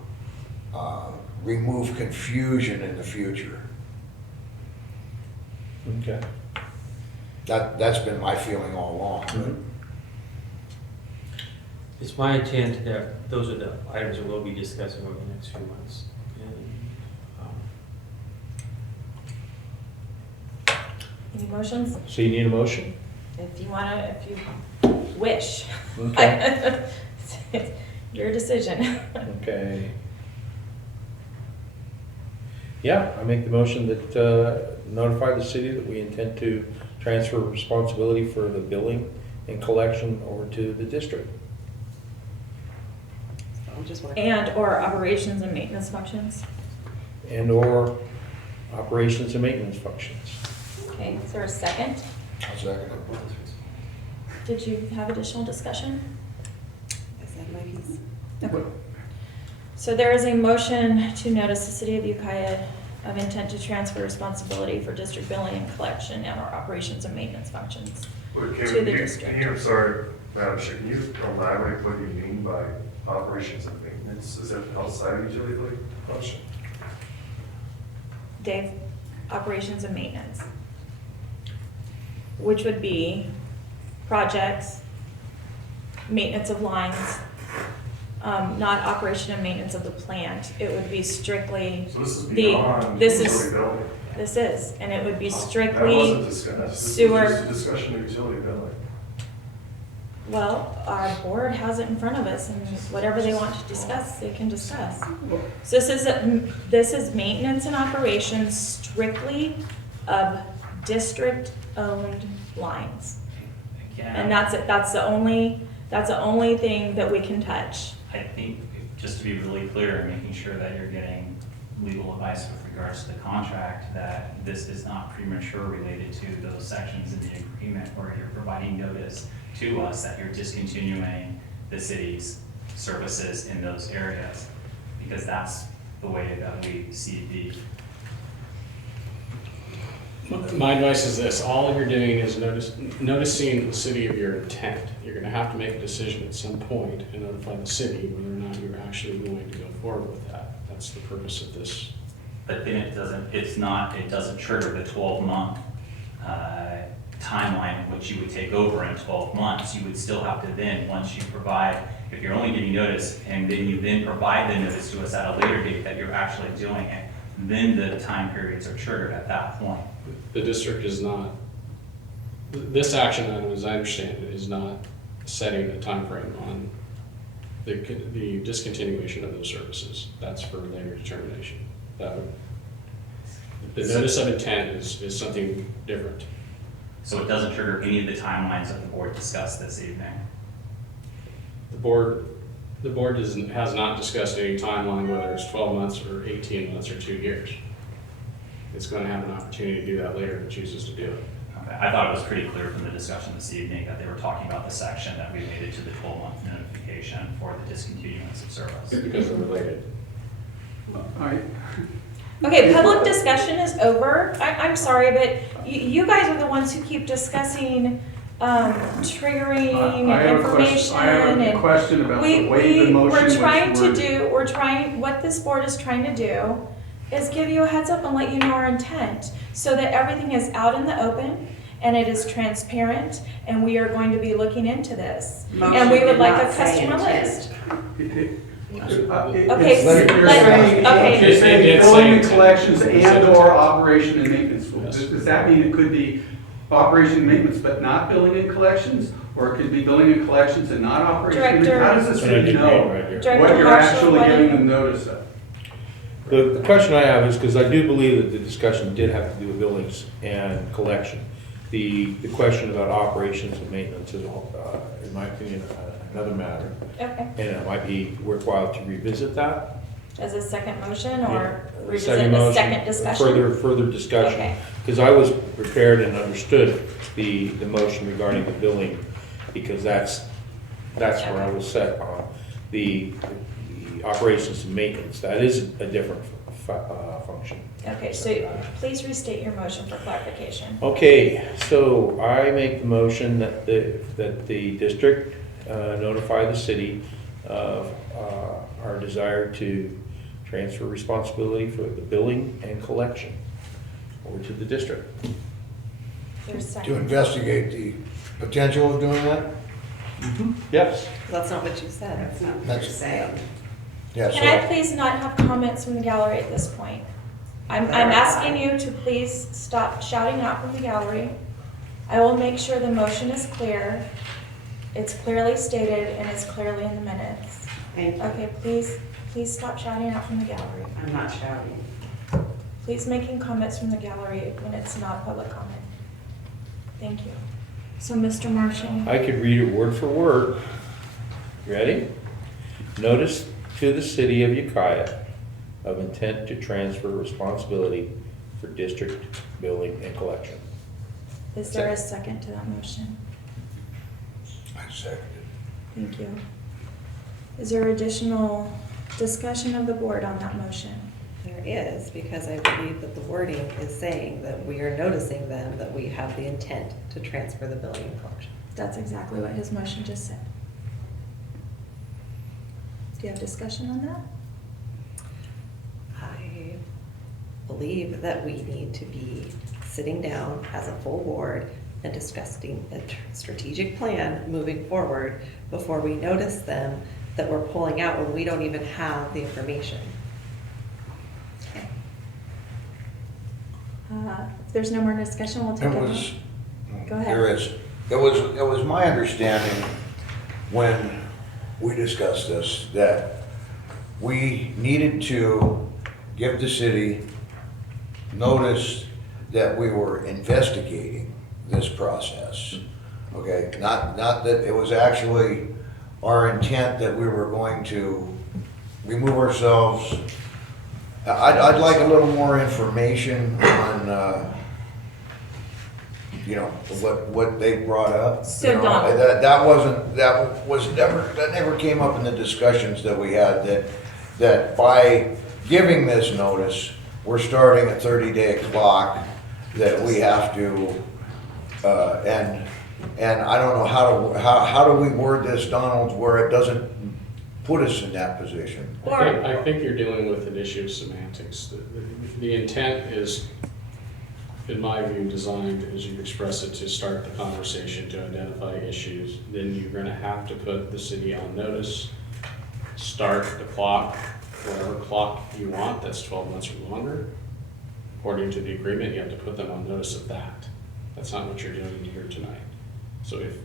remove confusion in the future. Okay. That's been my feeling all along. Mm-hmm. It's my intent that those are the items that we'll be discussing over the next few months. And, Any motions? So you need a motion? If you wish. Okay. It's your decision. Okay. Yeah, I make the motion that notify the city that we intend to transfer responsibility for the billing and collection over to the district. And or operations and maintenance functions. And/or operations and maintenance functions. Okay, is there a second? I'll second it. Did you have additional discussion? I said my piece. Okay. So there is a motion to notice the City of Ukiah of intent to transfer responsibility for district billing and collection and our operations and maintenance functions to the district. I'm sorry, Madam Chair, can you elaborate what you mean by operations and maintenance? Is that outside of utility function? Dave, operations and maintenance, which would be projects, maintenance of lines, not operation and maintenance of the plant. It would be strictly So this is beyond utility billing? This is, and it would be That strictly wasn't discussed. sewer. This was just a discussion of utility billing. Well, our board has it in front of us, and whatever they want to discuss, they can discuss. So this is maintenance and operations strictly of district-owned lines. And that's it, that's the only thing that we can touch. I think, just to be really clear, and making sure that you're getting legal advice with regards to the contract, that this is not premature related to those sections in the agreement where you're providing notice to us that you're discontinuing the city's services in those areas, because that's the way that we see the. My advice is this: all you're doing is noticing the city of your intent. You're going to have to make a decision at some point and notify the city whether or not you're actually going to go forward with that. That's the purpose of this but then it doesn't trigger the 12-month timeline in which you would take over in 12 months. You would still have to then, once you provide, if you're only giving notice, and then you then provide the notice to us at a later date that you're actually doing it, then the time periods are triggered at that point. The district is not, this action item, as I understand it, is not setting a timeframe on the discontinuation of those services. That's for later determination. The notice of intent is something different. So it doesn't trigger any of the timelines that the board discussed this evening. The board has not discussed any timeline, whether it's 12 months or 18 months or 2 years. It's going to have an opportunity to do that later if it chooses to do it. Okay. I thought it was pretty clear from the discussion this evening that they were talking about the section that we made it to the 12-month notification for the discontinuance of service. Because they're related. Okay, public discussion is over. I'm sorry, but you guys are the ones who keep discussing triggering information. I have a question about the way the motion was worded. What this board is trying to do is give you a heads up and let you know our intent so that everything is out in the open and it is transparent, and we are going to be looking into this. And we would like a customer list. Okay, You're saying billing and collections and/or operation and maintenance. Does that mean it could be operation and maintenance but not billing and collections? Or it could be billing and collections and not operation and maintenance? How does this really know what you're actually giving them notice of? The question I have is, because I do believe that the discussion did have to do with billings and collection. The question about operations and maintenance is, in my opinion, another matter. Okay. And it might be worthwhile to revisit that. As a second motion or Yeah, revisit the motion, second discussion? Further discussion. Okay. Because I was prepared and understood the motion regarding the billing, because that's where I was set on. The operations and maintenance, that is a different function. Okay, so please restate your motion for clarification. Okay, so I make the motion that the district notify the city of our desire to transfer responsibility for the billing and collection over to the district. There's To second. investigate the potential of doing that? Yes. That's not what you said. That's not what That's- you're saying. Yeah, Can I please not have comments from the gallery at this point? I'm asking you to please stop shouting out from the gallery. I will make sure the motion is clear. It's clearly stated and it's clearly in the minutes. Thank you. Okay, please stop shouting out from the gallery. I'm not shouting. Please making comments from the gallery when it's not public comment. Thank you. So, Mr. Marshall. I could read it word for word. Ready? Notice to the city of Ukiah of intent to transfer responsibility for district billing and collection. Is there a second to that motion? I second it. Thank you. Is there additional discussion of the board on that motion? There is, because I believe that the wording is saying that we are noticing them that we have the intent to transfer the billing and collection. That's exactly what his motion just said. Do you have discussion on that? I believe that we need to be sitting down as a full board and discussing a strategic plan moving forward before we notice them that we're pulling out when we don't even have the information. Okay. If there's no more discussion, we'll take It a was, vote. Go ahead. there is, it was my understanding when we discussed this, that we needed to give the city notice that we were investigating this process. Okay, not that it was actually our intent that we were going to remove ourselves. I'd like a little more information on, what they brought up. So You know, Donald. that never came up in the discussions that we had, that by giving this notice, we're starting a 30-day clock that we have to, and I don't know how do we word this, Donald, where it doesn't put us in that position. I think you're dealing with an issue of semantics. The intent is, in my view, designed, as you express it, to start the conversation, to identify issues. Then you're gonna have to put the city on notice, start the clock, whatever clock you want, that's 12 months or longer. According to the agreement, you have to put them on notice of that. That's not what you're doing here tonight. So if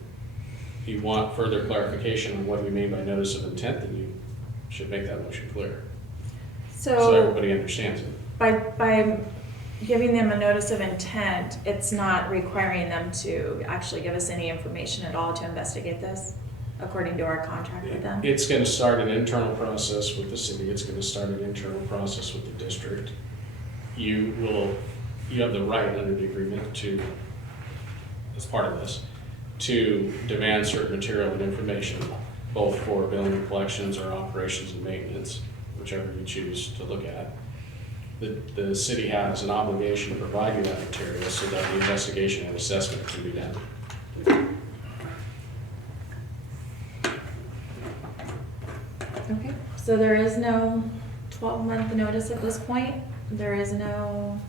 you want further clarification on what you mean by notice of intent, then you should make that motion clear, so everybody understands it. By giving them a notice of intent, it's not requiring them to actually give us any information at all to investigate this, according to our contract with them? It's gonna start an internal process with the city, it's gonna start an internal process with the district. You have the right under the agreement to, as part of this, to demand certain material and information, both for billing and collections or operations and maintenance, whichever you choose to look at. The city has an obligation to provide you that material so that the investigation and assessment can be done. Okay, so there is no 12-month notice at this point? There is no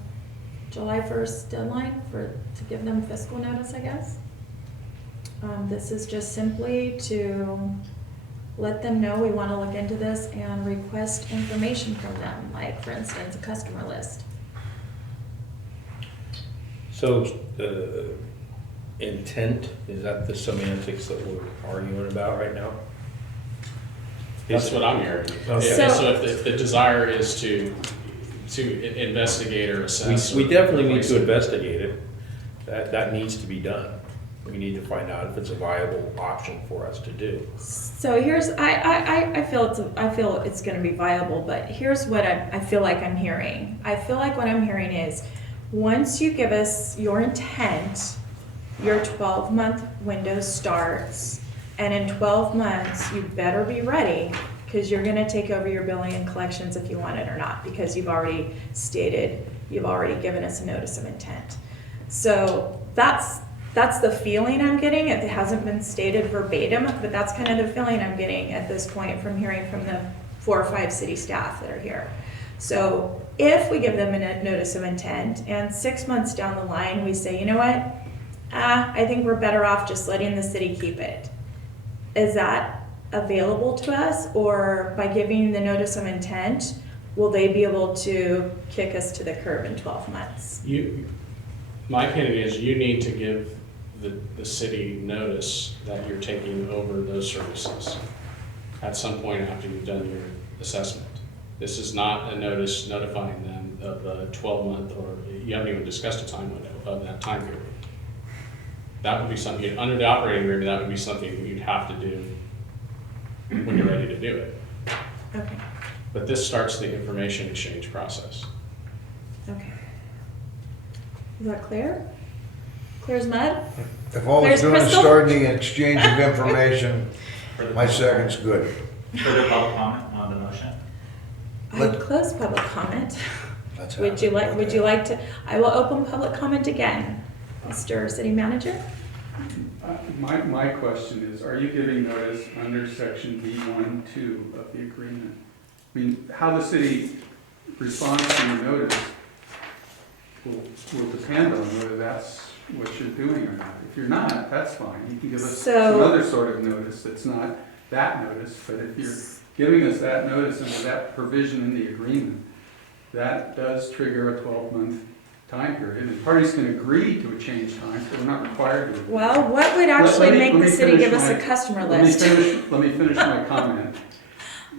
July 1st deadline to give them fiscal notice, I guess? This is just simply to let them know we want to look into this and request information from them, like, for instance, a customer list. So the intent, is that the semantics that we're arguing about right now? That's what I'm hearing. Okay. So if the desire is to investigate or assess. We or definitely need replace to it. investigate it. That needs to be done. We need to find out if it's a viable option for us to do. So here's, I feel it's gonna be viable, but here's what I feel like I'm hearing. I feel like what I'm hearing is, once you give us your intent, your 12-month window starts, and in 12 months, you better be ready, because you're gonna take over your billing and collections if you want it or not, because you've already given us a notice of intent. So that's the feeling I'm getting. It hasn't been stated verbatim, but that's kind of the feeling I'm getting at this point from hearing from the 4 or 5 city staff that are here. So if we give them a notice of intent and 6 months down the line, we say, you know what? I think we're better off just letting the city keep it. Is that available to us? Or by giving the notice of intent, will they be able to kick us to the curb in 12 months? My opinion is you need to give the city notice that you're taking over those services at some point after you've done your assessment. This is not a notice notifying them of a 12-month, or you haven't even discussed a time window of that time period. That would be something, under the operating agreement, that would be something you'd have to do when you're ready to do it. Okay, But this starts the information exchange process. okay. Is that clear? Clear as mud? If all There's it's doing is Crystal. starting the exchange of information, my second's good. Further public comment on the motion? I would close public comment. Let's have Would you it. like, would Okay. you like to, I will open public comment again. Mr. City Manager? My question is, are you giving notice under section B1(2) of the agreement? I mean, how the city responds to your notice will depend on whether that's what you're doing or not. If you're not, that's fine. You can give us So- some other sort of notice that's not that notice, but if you're giving us that notice under that provision in the agreement, that does trigger a 12-month time period. And parties can agree to a change time, so we're not required to. Well, what would actually Let me- make let the me city finish give us a my- customer Let me list? finish my comment.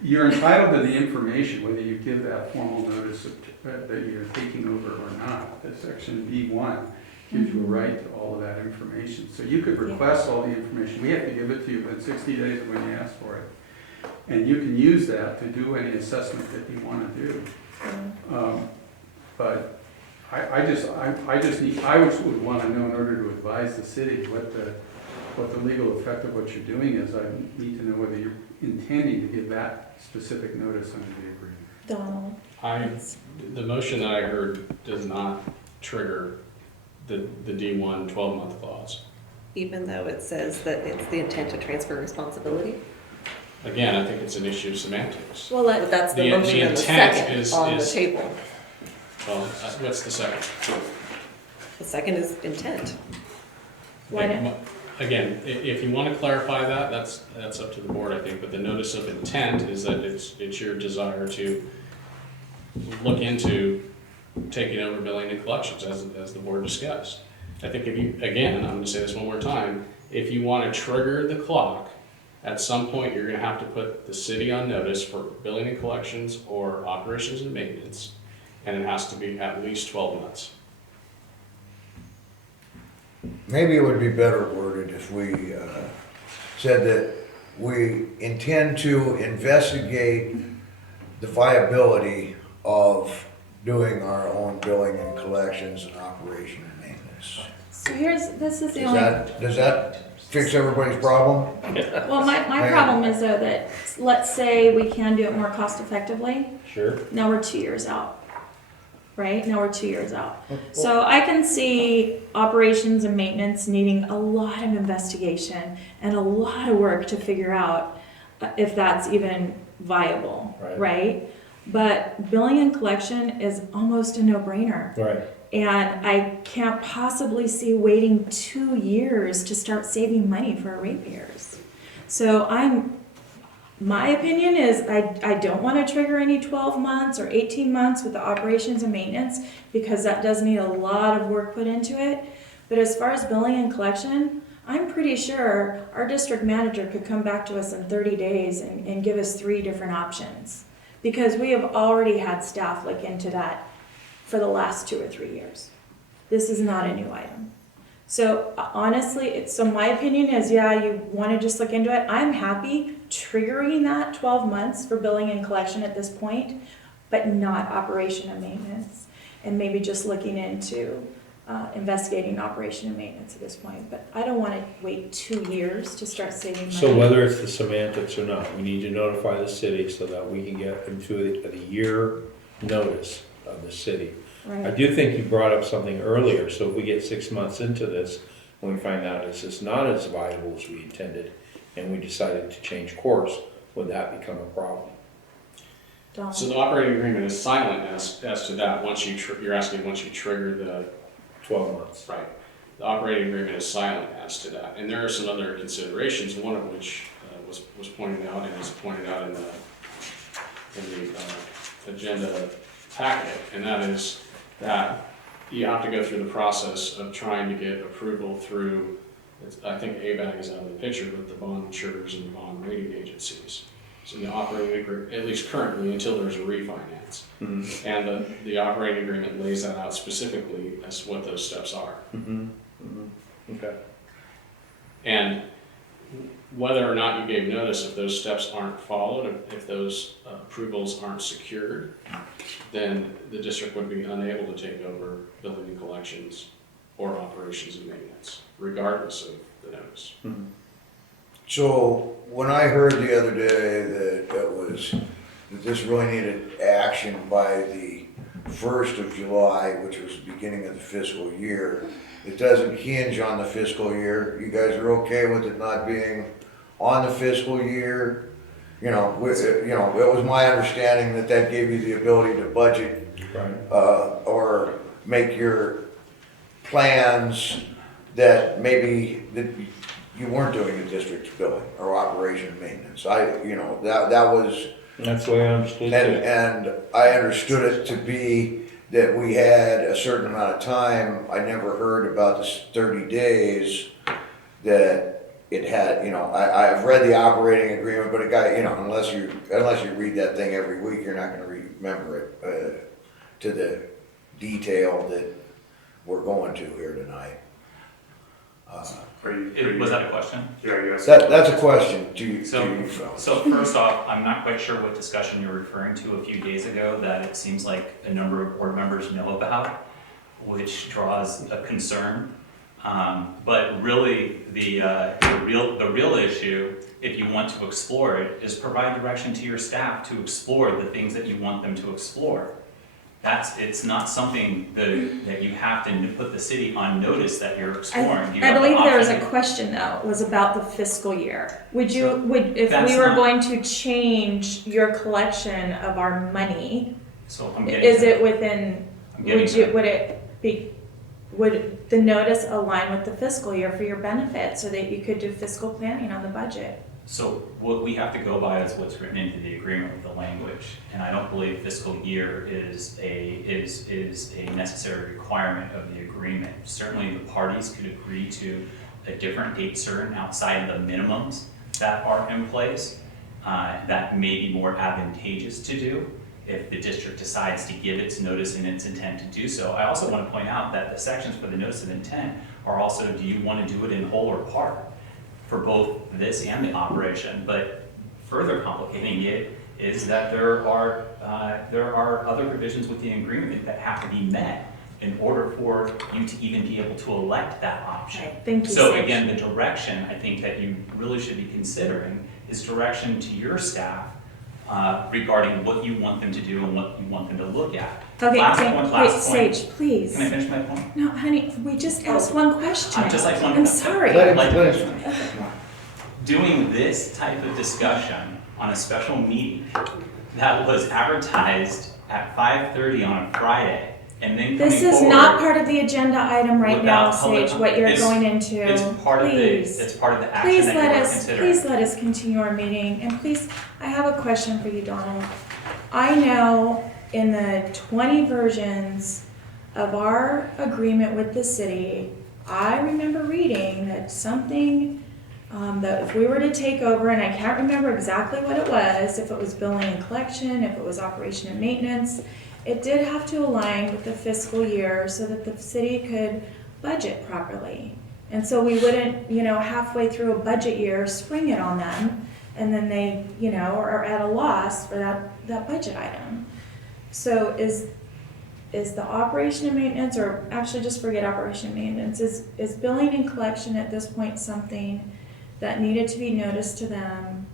You're entitled to the information, whether you give that formal notice that you're taking over or not. The section B1 gives you a right to all of that information. So you could request all the information. We have to give it to you within 60 days of when you ask for it. And you can use that to do any assessment that you want to do. But I would want to know, in order to advise the city what the legal effect of what you're doing is. I need to know whether you're intending to give that specific notice under the agreement. Donald? The motion that I heard does not trigger the D1 12-month clause. Even though it says that it's the intent to transfer responsibility? again, I think it's an issue of semantics. Well, But that's the The- motion the and the intent second is- on the is- table. Well, what's the second? The second is intent. Why Okay, not? Again, if you want to clarify that, that's up to the board, I think, but the notice of intent is that it's your desire to look into taking over billing and collections as the board discussed. I think if you, again, I'm gonna say this one more time, if you want to trigger the clock, at some point, you're gonna have to put the city on notice for billing and collections or operations and maintenance, and it has to be at least 12 months. Maybe it would be better worded if we said that we intend to investigate the viability of doing our own billing and collections and operation and maintenance. So this is the only. Does that fix everybody's problem? Well, my problem is though that, let's say we can do it more cost effectively. Sure. Now we're 2 years out, right? Now we're 2 years out. So I can see operations and maintenance needing a lot of investigation and a lot of work to figure out if that's even viable, right? But billing and collection is almost a no-brainer. Right. And I can't possibly see waiting 2 years to start saving money for our ratepayers. So my opinion is I don't want to trigger any 12 months or 18 months with the operations and maintenance because that does need a lot of work put into it. But as far as billing and collection, I'm pretty sure our district manager could come back to us in 30 days and give us 3 different options. Because we have already had staff look into that for the last 2 or 3 years. This is not a new item. So honestly, so my opinion is, yeah, you want to just look into it. I'm happy triggering that 12 months for billing and collection at this point, but not operation and maintenance. And maybe just looking into investigating operation and maintenance at this point. But I don't want to wait 2 years to start saving money. So whether it's the semantics or not, we need to notify the city so that we can get into the year notice of the city. I Right. do think you brought up something earlier, so if we get 6 months into this, and we find out it's just not as viable as we intended, and we decided to change course, would that become a problem? Don. So the operating agreement is silent as to that, once you're asking once you trigger the 12 months. right. The operating agreement is silent as to that. And there are some other considerations, one of which was pointed out and is pointed out in the agenda packet, and that is that you have to go through the process of trying to get approval through, I think ABAG is out of the picture, but the bond insurers and bond rating agencies. So the operating agreement, at least currently, until there's a refinance. Mm-hmm. And the operating agreement lays that out specifically as to what those steps are. Mm-hmm. Mm-hmm. Okay. And whether or not you gave notice, if those steps aren't followed, if those approvals aren't secured, then the district would be unable to take over billing and collections or operations and maintenance, regardless of the notice. Mm-hmm. So when I heard the other day that this really needed action by the 1st of July, which was the beginning of the fiscal year, it doesn't hinge on the fiscal year. You guys are okay with it not being on the fiscal year? You know, it was my understanding that gave you the ability to budget Right. or make your plans that maybe that you weren't doing a district billing or operation and maintenance. That was, That's the way I understood it. and I understood it to be that we had a certain amount of time. I never heard about this 30 days that it had, I've read the operating agreement, but unless you read that thing every week, you're not gonna remember it, to the detail that we're going to here tonight. Was that a question? That's a question to you So fellas. first off, I'm not quite sure what discussion you're referring to a few days ago that it seems like a number of board members know about, which draws a concern. But really, the real issue, if you want to explore it, is provide direction to your staff to explore the things that you want them to explore. it's not something that you have to put the city on notice that you're exploring. You I have the believe there was a option. question though, was about the fiscal year. Would you, So, if that's we were not- going to change your collection of our money, So I'm getting. is there. it within, I'm getting would you, there. would it be, would the notice align with the fiscal year for your benefit so that you could do fiscal planning on the budget? So what we have to go by is what's written into the agreement with the language, and I don't believe fiscal year is a necessary requirement of the agreement. Certainly, the parties could agree to a different date certain outside of the minimums that are in place, that may be more advantageous to do if the district decides to give its notice and its intent to do so. I also want to point out that the sections for the notice of intent are also, do you want to do it in whole or part? For both this and the operation, but further complicating it is that there are other provisions with the agreement that have to be met in order for you to even be able to elect that option. Okay, thank you, So Sage. again, the direction I think that you really should be considering is direction to your staff regarding what you want them to do and what you want them to look at. Okay, Last wait, point. Sage, please. Can I finish my point? No, honey, we just asked one question. Just like one. I'm sorry. Let him Like- finish. Doing this type of discussion on a special meeting that was advertised at 5:30 on a Friday, and then coming This is forward not part of the agenda item right now, without public- Sage, what you're it's- going into. It's part of the, Please. it's part of the action Please that let you are us, considering. please let us continue our meeting, and please, I have a question for you, Donald. I know in the 20 versions of our agreement with the city, I remember reading that something, that if we were to take over, and I can't remember exactly what it was, if it was billing and collection, if it was operation and maintenance, it did have to align with the fiscal year so that the city could budget properly. And so we wouldn't, halfway through a budget year, spring it on them, and then they, are at a loss for that budget item. So is the operation and maintenance, or actually just forget operation and maintenance, is billing and collection at this point something that needed to be noticed to them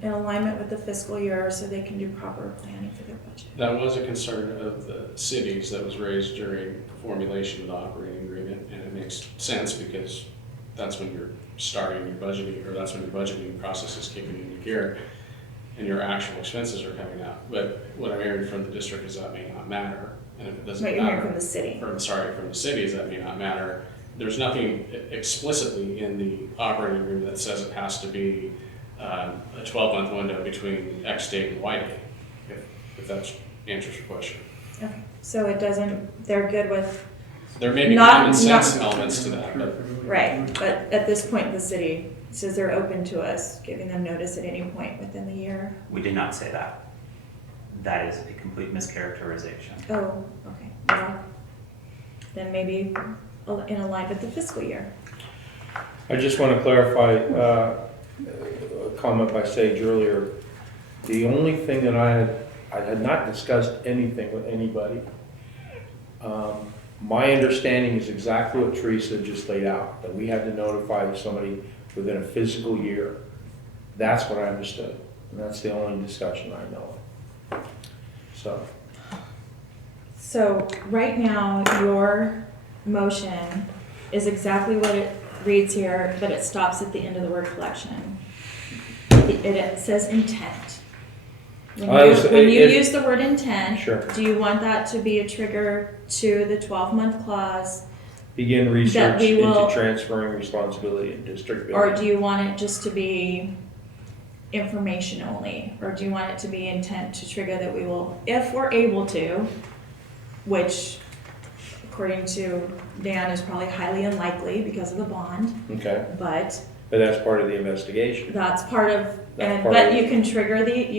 in alignment with the fiscal year so they can do proper planning for their budget? That was a concern of the cities that was raised during formulation of the operating agreement, and it makes sense because that's when you're starting your budgeting, or that's when your budgeting process is kicking into gear and your actual expenses are coming out. But what I'm hearing from the district is that may not matter, and if it doesn't What matter. you're hearing from the city. From the cities, that may not matter. There's nothing explicitly in the operating agreement that says it has to be a 12-month window between X date and Y date, if that answers your question. Okay, so it doesn't, they're good with, There may be Not- common sense not- elements to that, but right, but at this point, the city says they're open to us giving them notice at any point within the year. We did not say that. That is a complete mischaracterization. Oh, okay, well, then maybe in line with the fiscal year. I just want to clarify a comment by Sage earlier. The only thing that I had not discussed anything with anybody. My understanding is exactly what Teresa just laid out, that we had to notify somebody within a fiscal year. That's what I understood, and that's the only discussion I know of. So right now, your motion is exactly what it reads here, but it stops at the end of the word collection. It says intent. When you use the word intent, Sure. do you want that to be a trigger to the 12-month clause? Begin research we will- into transferring responsibility in district Or building. do you want it just to be information only? Or do you want it to be intent to trigger that we will, if we're able to, which according to Dan is probably highly unlikely because of the bond, Okay, but but that's part of the investigation. that's part of, That's part but of- you can trigger it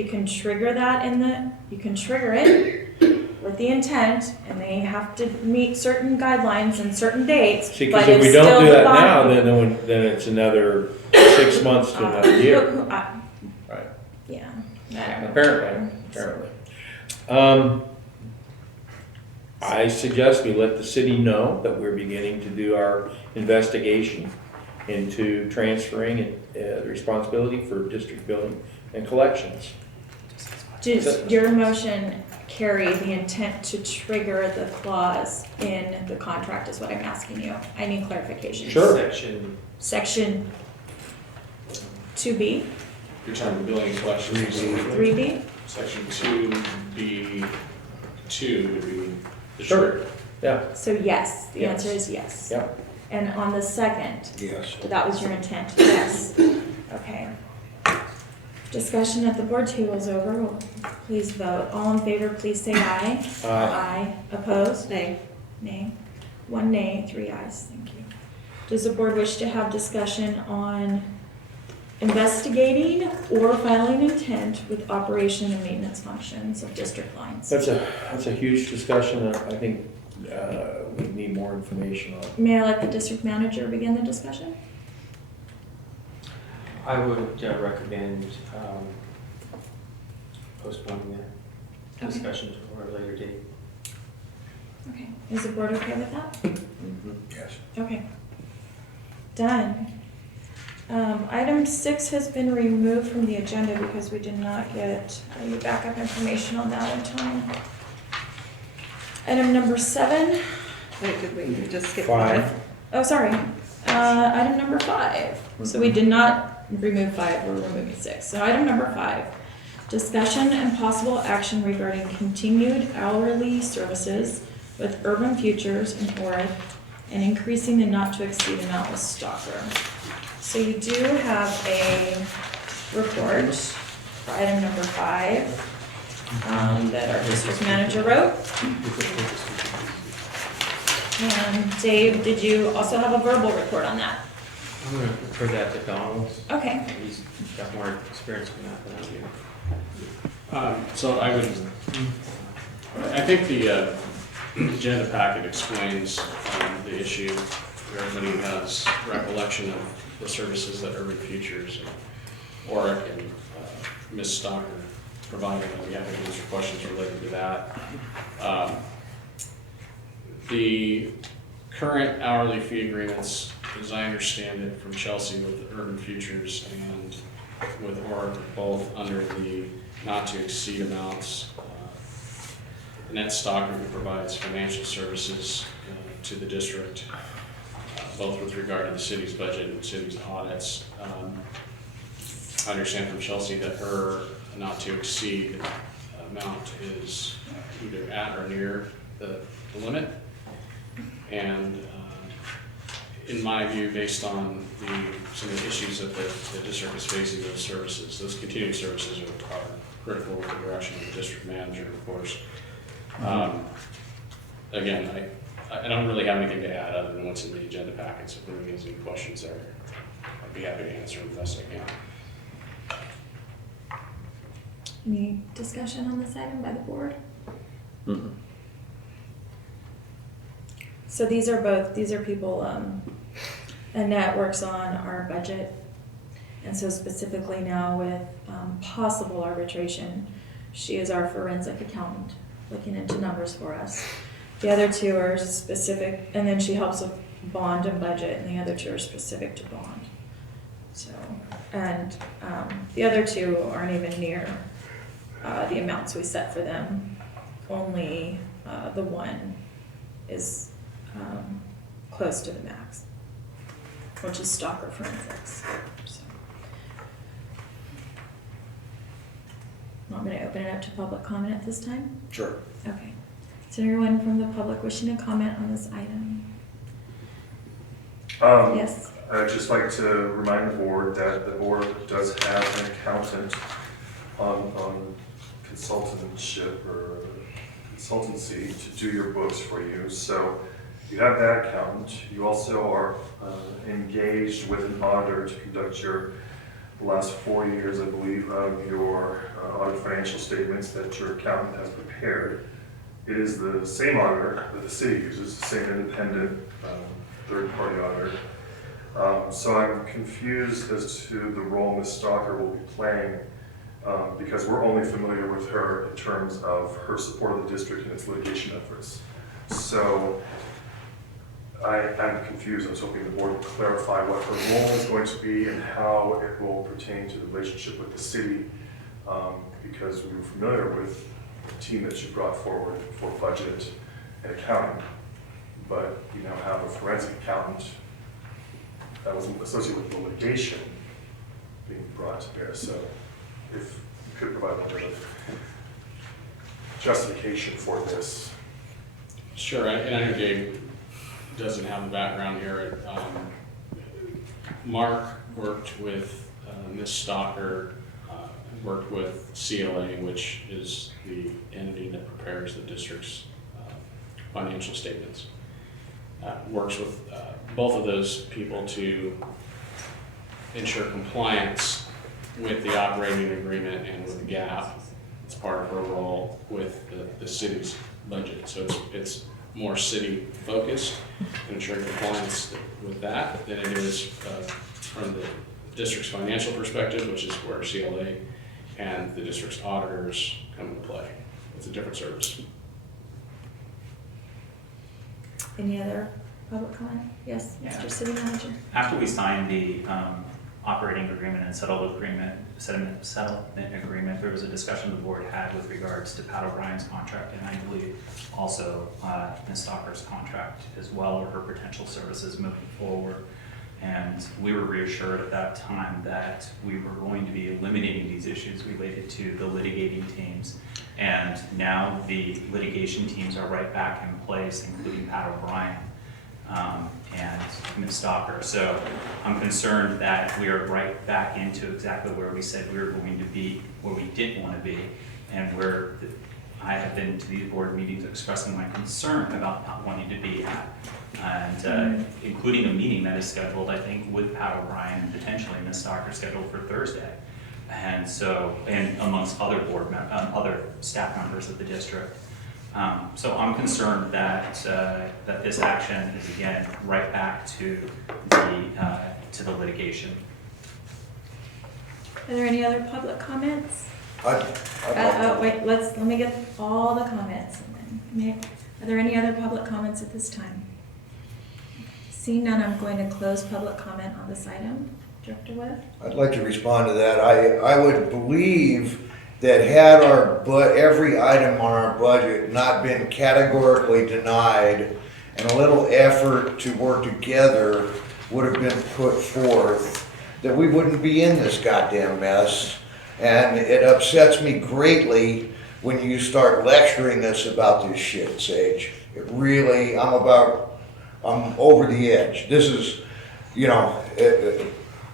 with the intent, and they have to meet certain guidelines and certain dates, See, but because if it's we don't still do the that now, bond. then it's another 6 months to another year. Right. Yeah. I don't know. Apparently. I suggest we let the city know that we're beginning to do our investigation into transferring the responsibility for district building and collections. Just your motion Carrie, the intent to trigger the clause in the contract is what I'm asking you. I need clarification. Sure. Section, Section 2B, You're talking about billing collections. 3B? Section 2B2 would be the Sure. trigger. Yeah, So yes, the Yes. answer is yes. yeah. And on the second, Yes. that was your intent, yes. Okay. Discussion at the board table is over. Please vote. All in favor, please say aye. Aye. Opposed? Nay. Nay. 1 nay, 3 ayes. Thank you. Does the board wish to have discussion on investigating or filing intent with operation and maintenance functions of district lines? That's a huge discussion. I think we need more information on it. May I let the district manager begin the discussion? I would recommend postponing the discussion for a later date. Okay. Is the board okay with that? Yes. Okay. Done. Item 6 has been removed from the agenda because we did not get any backup information on that in time. Item number 7. Wait, did we just skip 5. 5? Oh, sorry. Item number 5. So we did not remove 5, we're removing 6. So item number 5, discussion and possible action regarding continued hourly services with Urban Futures and ORIC and increasing the not to exceed amount with Stalker. So you do have a report for item number 5 that our district manager wrote. And Dave, did you also have a verbal report on that? I'm going to refer that to Donald. Okay. He's got more experience in that than I do. So I think the agenda packet explains the issue. Everybody has recollection of the services that Urban Futures and ORIC and Ms. Stocker provided. We have to answer questions related to that. The current hourly fee agreements, as I understand it from Chelsea with Urban Futures and with ORIC, both under the not to exceed amounts. Annette Stocker, who provides financial services to the district, both with regard to the city's budget and city's audits. I understand from Chelsea that her not to exceed amount is either at or near the limit. And in my view, based on some of the issues that the district is facing, those services, those continuing services are critical with the direction of the district manager, of course. Again, I don't really have anything to add other than what's in the agenda packet, so if anyone has any questions there, I'd be happy to answer them the best I can. Any discussion on this item by the board? So these are people, Annette works on our budget. And so specifically now with possible arbitration, she is our forensic accountant, looking into numbers for us. The other 2 are specific, and then she helps with bond and budget, and the other 2 are specific to bond. So, and the other 2 aren't even near the amounts we set for them. Only the one is close to the max, which is Stalker Forensics. So. Want me to open it up to public comment at this time? Sure. Okay. Is there anyone from the public wishing to comment on this item? Yes. I'd just like to remind the board that the board does have an accountant on consultantship or consultancy to do your books for you. So you have that accountant. You also are engaged with an auditor to conduct the last 4 years, I believe, of your audit financial statements that your accountant has prepared. It is the same auditor that the city uses, the same independent third-party auditor. So I'm confused as to the role Ms. Stalker will be playing because we're only familiar with her in terms of her support of the district and its litigation efforts. So I'm confused. I was hoping the board would clarify what her role is going to be and how it will pertain to the relationship with the city because we were familiar with team that you brought forward for budget and accounting, but you now have a forensic accountant that was associated with the litigation being brought to bear. So if you could provide a little bit of justification for this. Sure, and I know Dave doesn't have the background here. Mark worked with Ms. Stalker, worked with CLA, which is the entity that prepares the district's financial statements. Works with both of those people to ensure compliance with the operating agreement and with the gap. It's part of her role with the city's budget. So it's more city focused and ensuring compliance with that than it is from the district's financial perspective, which is where CLA and the district's auditors come into play. It's a different service. Any other public comment? Yes, Yeah. Mr. City Manager. After we signed the operating agreement and settlement agreement, there was a discussion the board had with regards to Pat O'Brien's contract, and I believe also Ms. Stalker's contract as well, or her potential services moving forward. And we were reassured at that time that we were going to be eliminating these issues related to the litigating teams. And now the litigation teams are right back in place, including Pat O'Brien and Ms. Stalker. So I'm concerned that we are right back into exactly where we said we were going to be, where we didn't want to be, and where I have been to these board meetings expressing my concern about not wanting to be at. And including a meeting that is scheduled, I think, with Pat O'Brien and potentially Ms. Stalker scheduled for Thursday. And so, and amongst other other staff members of the district. So I'm concerned that that this action is again right back to the litigation. Are there any other public comments? I'd Wait, let me get all the comments. Are there any other public comments at this time? Seeing none, I'm going to close public comment on this item. Director Webb? I'd like to respond to that. I would believe that had every item on our budget not been categorically denied, and a little effort to work together would have been put forth, that we wouldn't be in this goddamn mess. And it upsets me greatly when you start lecturing us about this shit, Sage. It really, I'm over the edge. This is,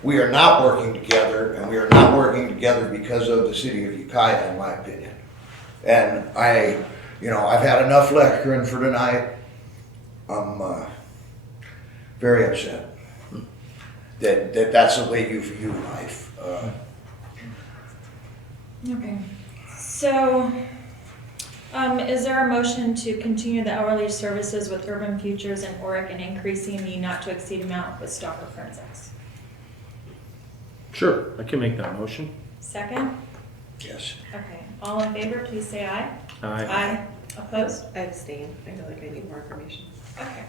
we are not working together, and we are not working together because of the city of Ukiah, in my opinion. And I've had enough lecturing for tonight. I'm very upset that that's the way you view life. Okay. So, is there a motion to continue the hourly services with Urban Futures and ORIC and increasing the not to exceed amount with Stalker Forensics? Sure, I can make that motion. Second? Yes. Okay. All in favor, please say aye. Aye. Aye. Opposed? I abstain. I feel like I need more information. Okay.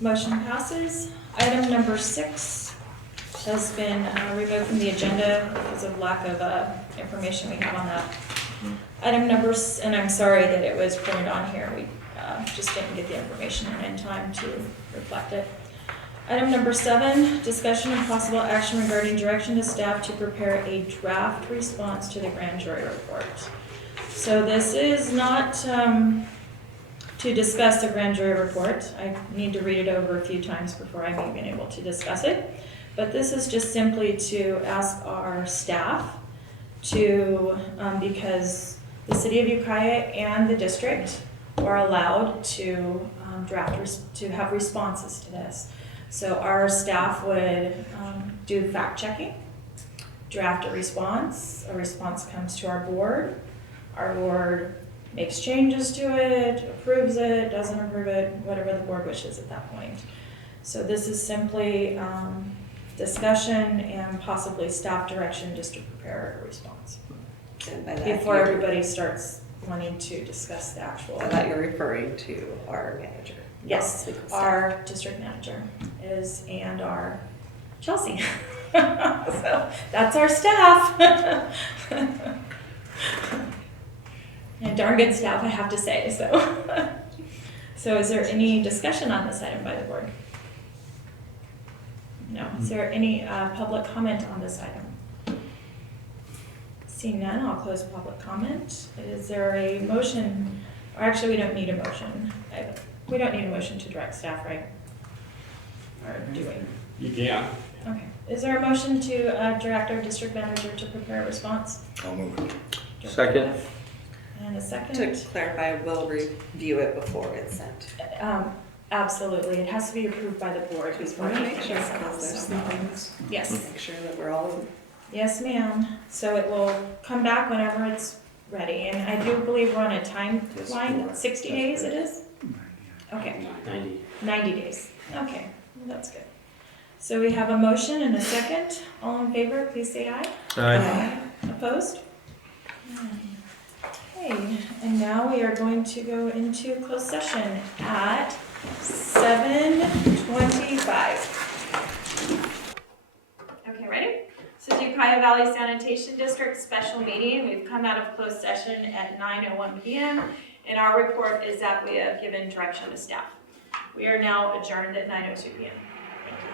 Motion passes. Item number 6 has been removed from the agenda because of lack of information we have on that. Item number, and I'm sorry that it was printed on here. We just didn't get the information in time to reflect it. Item number 7, discussion and possible action regarding direction to staff to prepare a draft response to the grand jury report. So this is not to discuss the grand jury report. I need to read it over a few times before I'm even able to discuss it. But this is just simply to ask our staff to, because the city of Ukiah and the district are allowed to to have responses to this. So our staff would do fact checking, draft a response comes to our board makes changes to it, approves it, doesn't approve it, whatever the board wishes at that point. So this is simply discussion and possibly staff direction just to prepare a response. And by that, Before everybody starts wanting to discuss the actual. I thought you're referring to our manager. Yes, Legal staff. our district manager is, and our Chelsea. So that's our staff. And darn good staff, I have to say, so. So is there any discussion on this item by the board? No. Is there any public comment on this item? Seeing none, I'll close public comment. Is there a motion, or actually, we don't need a motion. We don't need a motion to direct staff, right? Or do we? You can. Okay. Is there a motion to direct our district manager to prepare a response? I'll move it. Second. And a second? To clarify, we'll review it before it's sent. Absolutely. It has to be approved by the board who's Just want to working. make sure, because there's some things. Yes. Make sure that we're all, Yes, ma'am. So it will come back whenever it's ready. And I do believe we're on a timeline, 60 days it is? Okay, 90. 90 days. Okay, well, that's good. So we have a motion and a second. All in favor, please say aye. Aye. Opposed? Okay, and now we are going to go into closed session at 7:25. Okay, ready? So Ukiah Valley Sanitation District special meeting. We've come out of closed session at 9:01 p.m. and our report is that we have given direction to staff. We are now adjourned at 9:02 p.m. Thank you.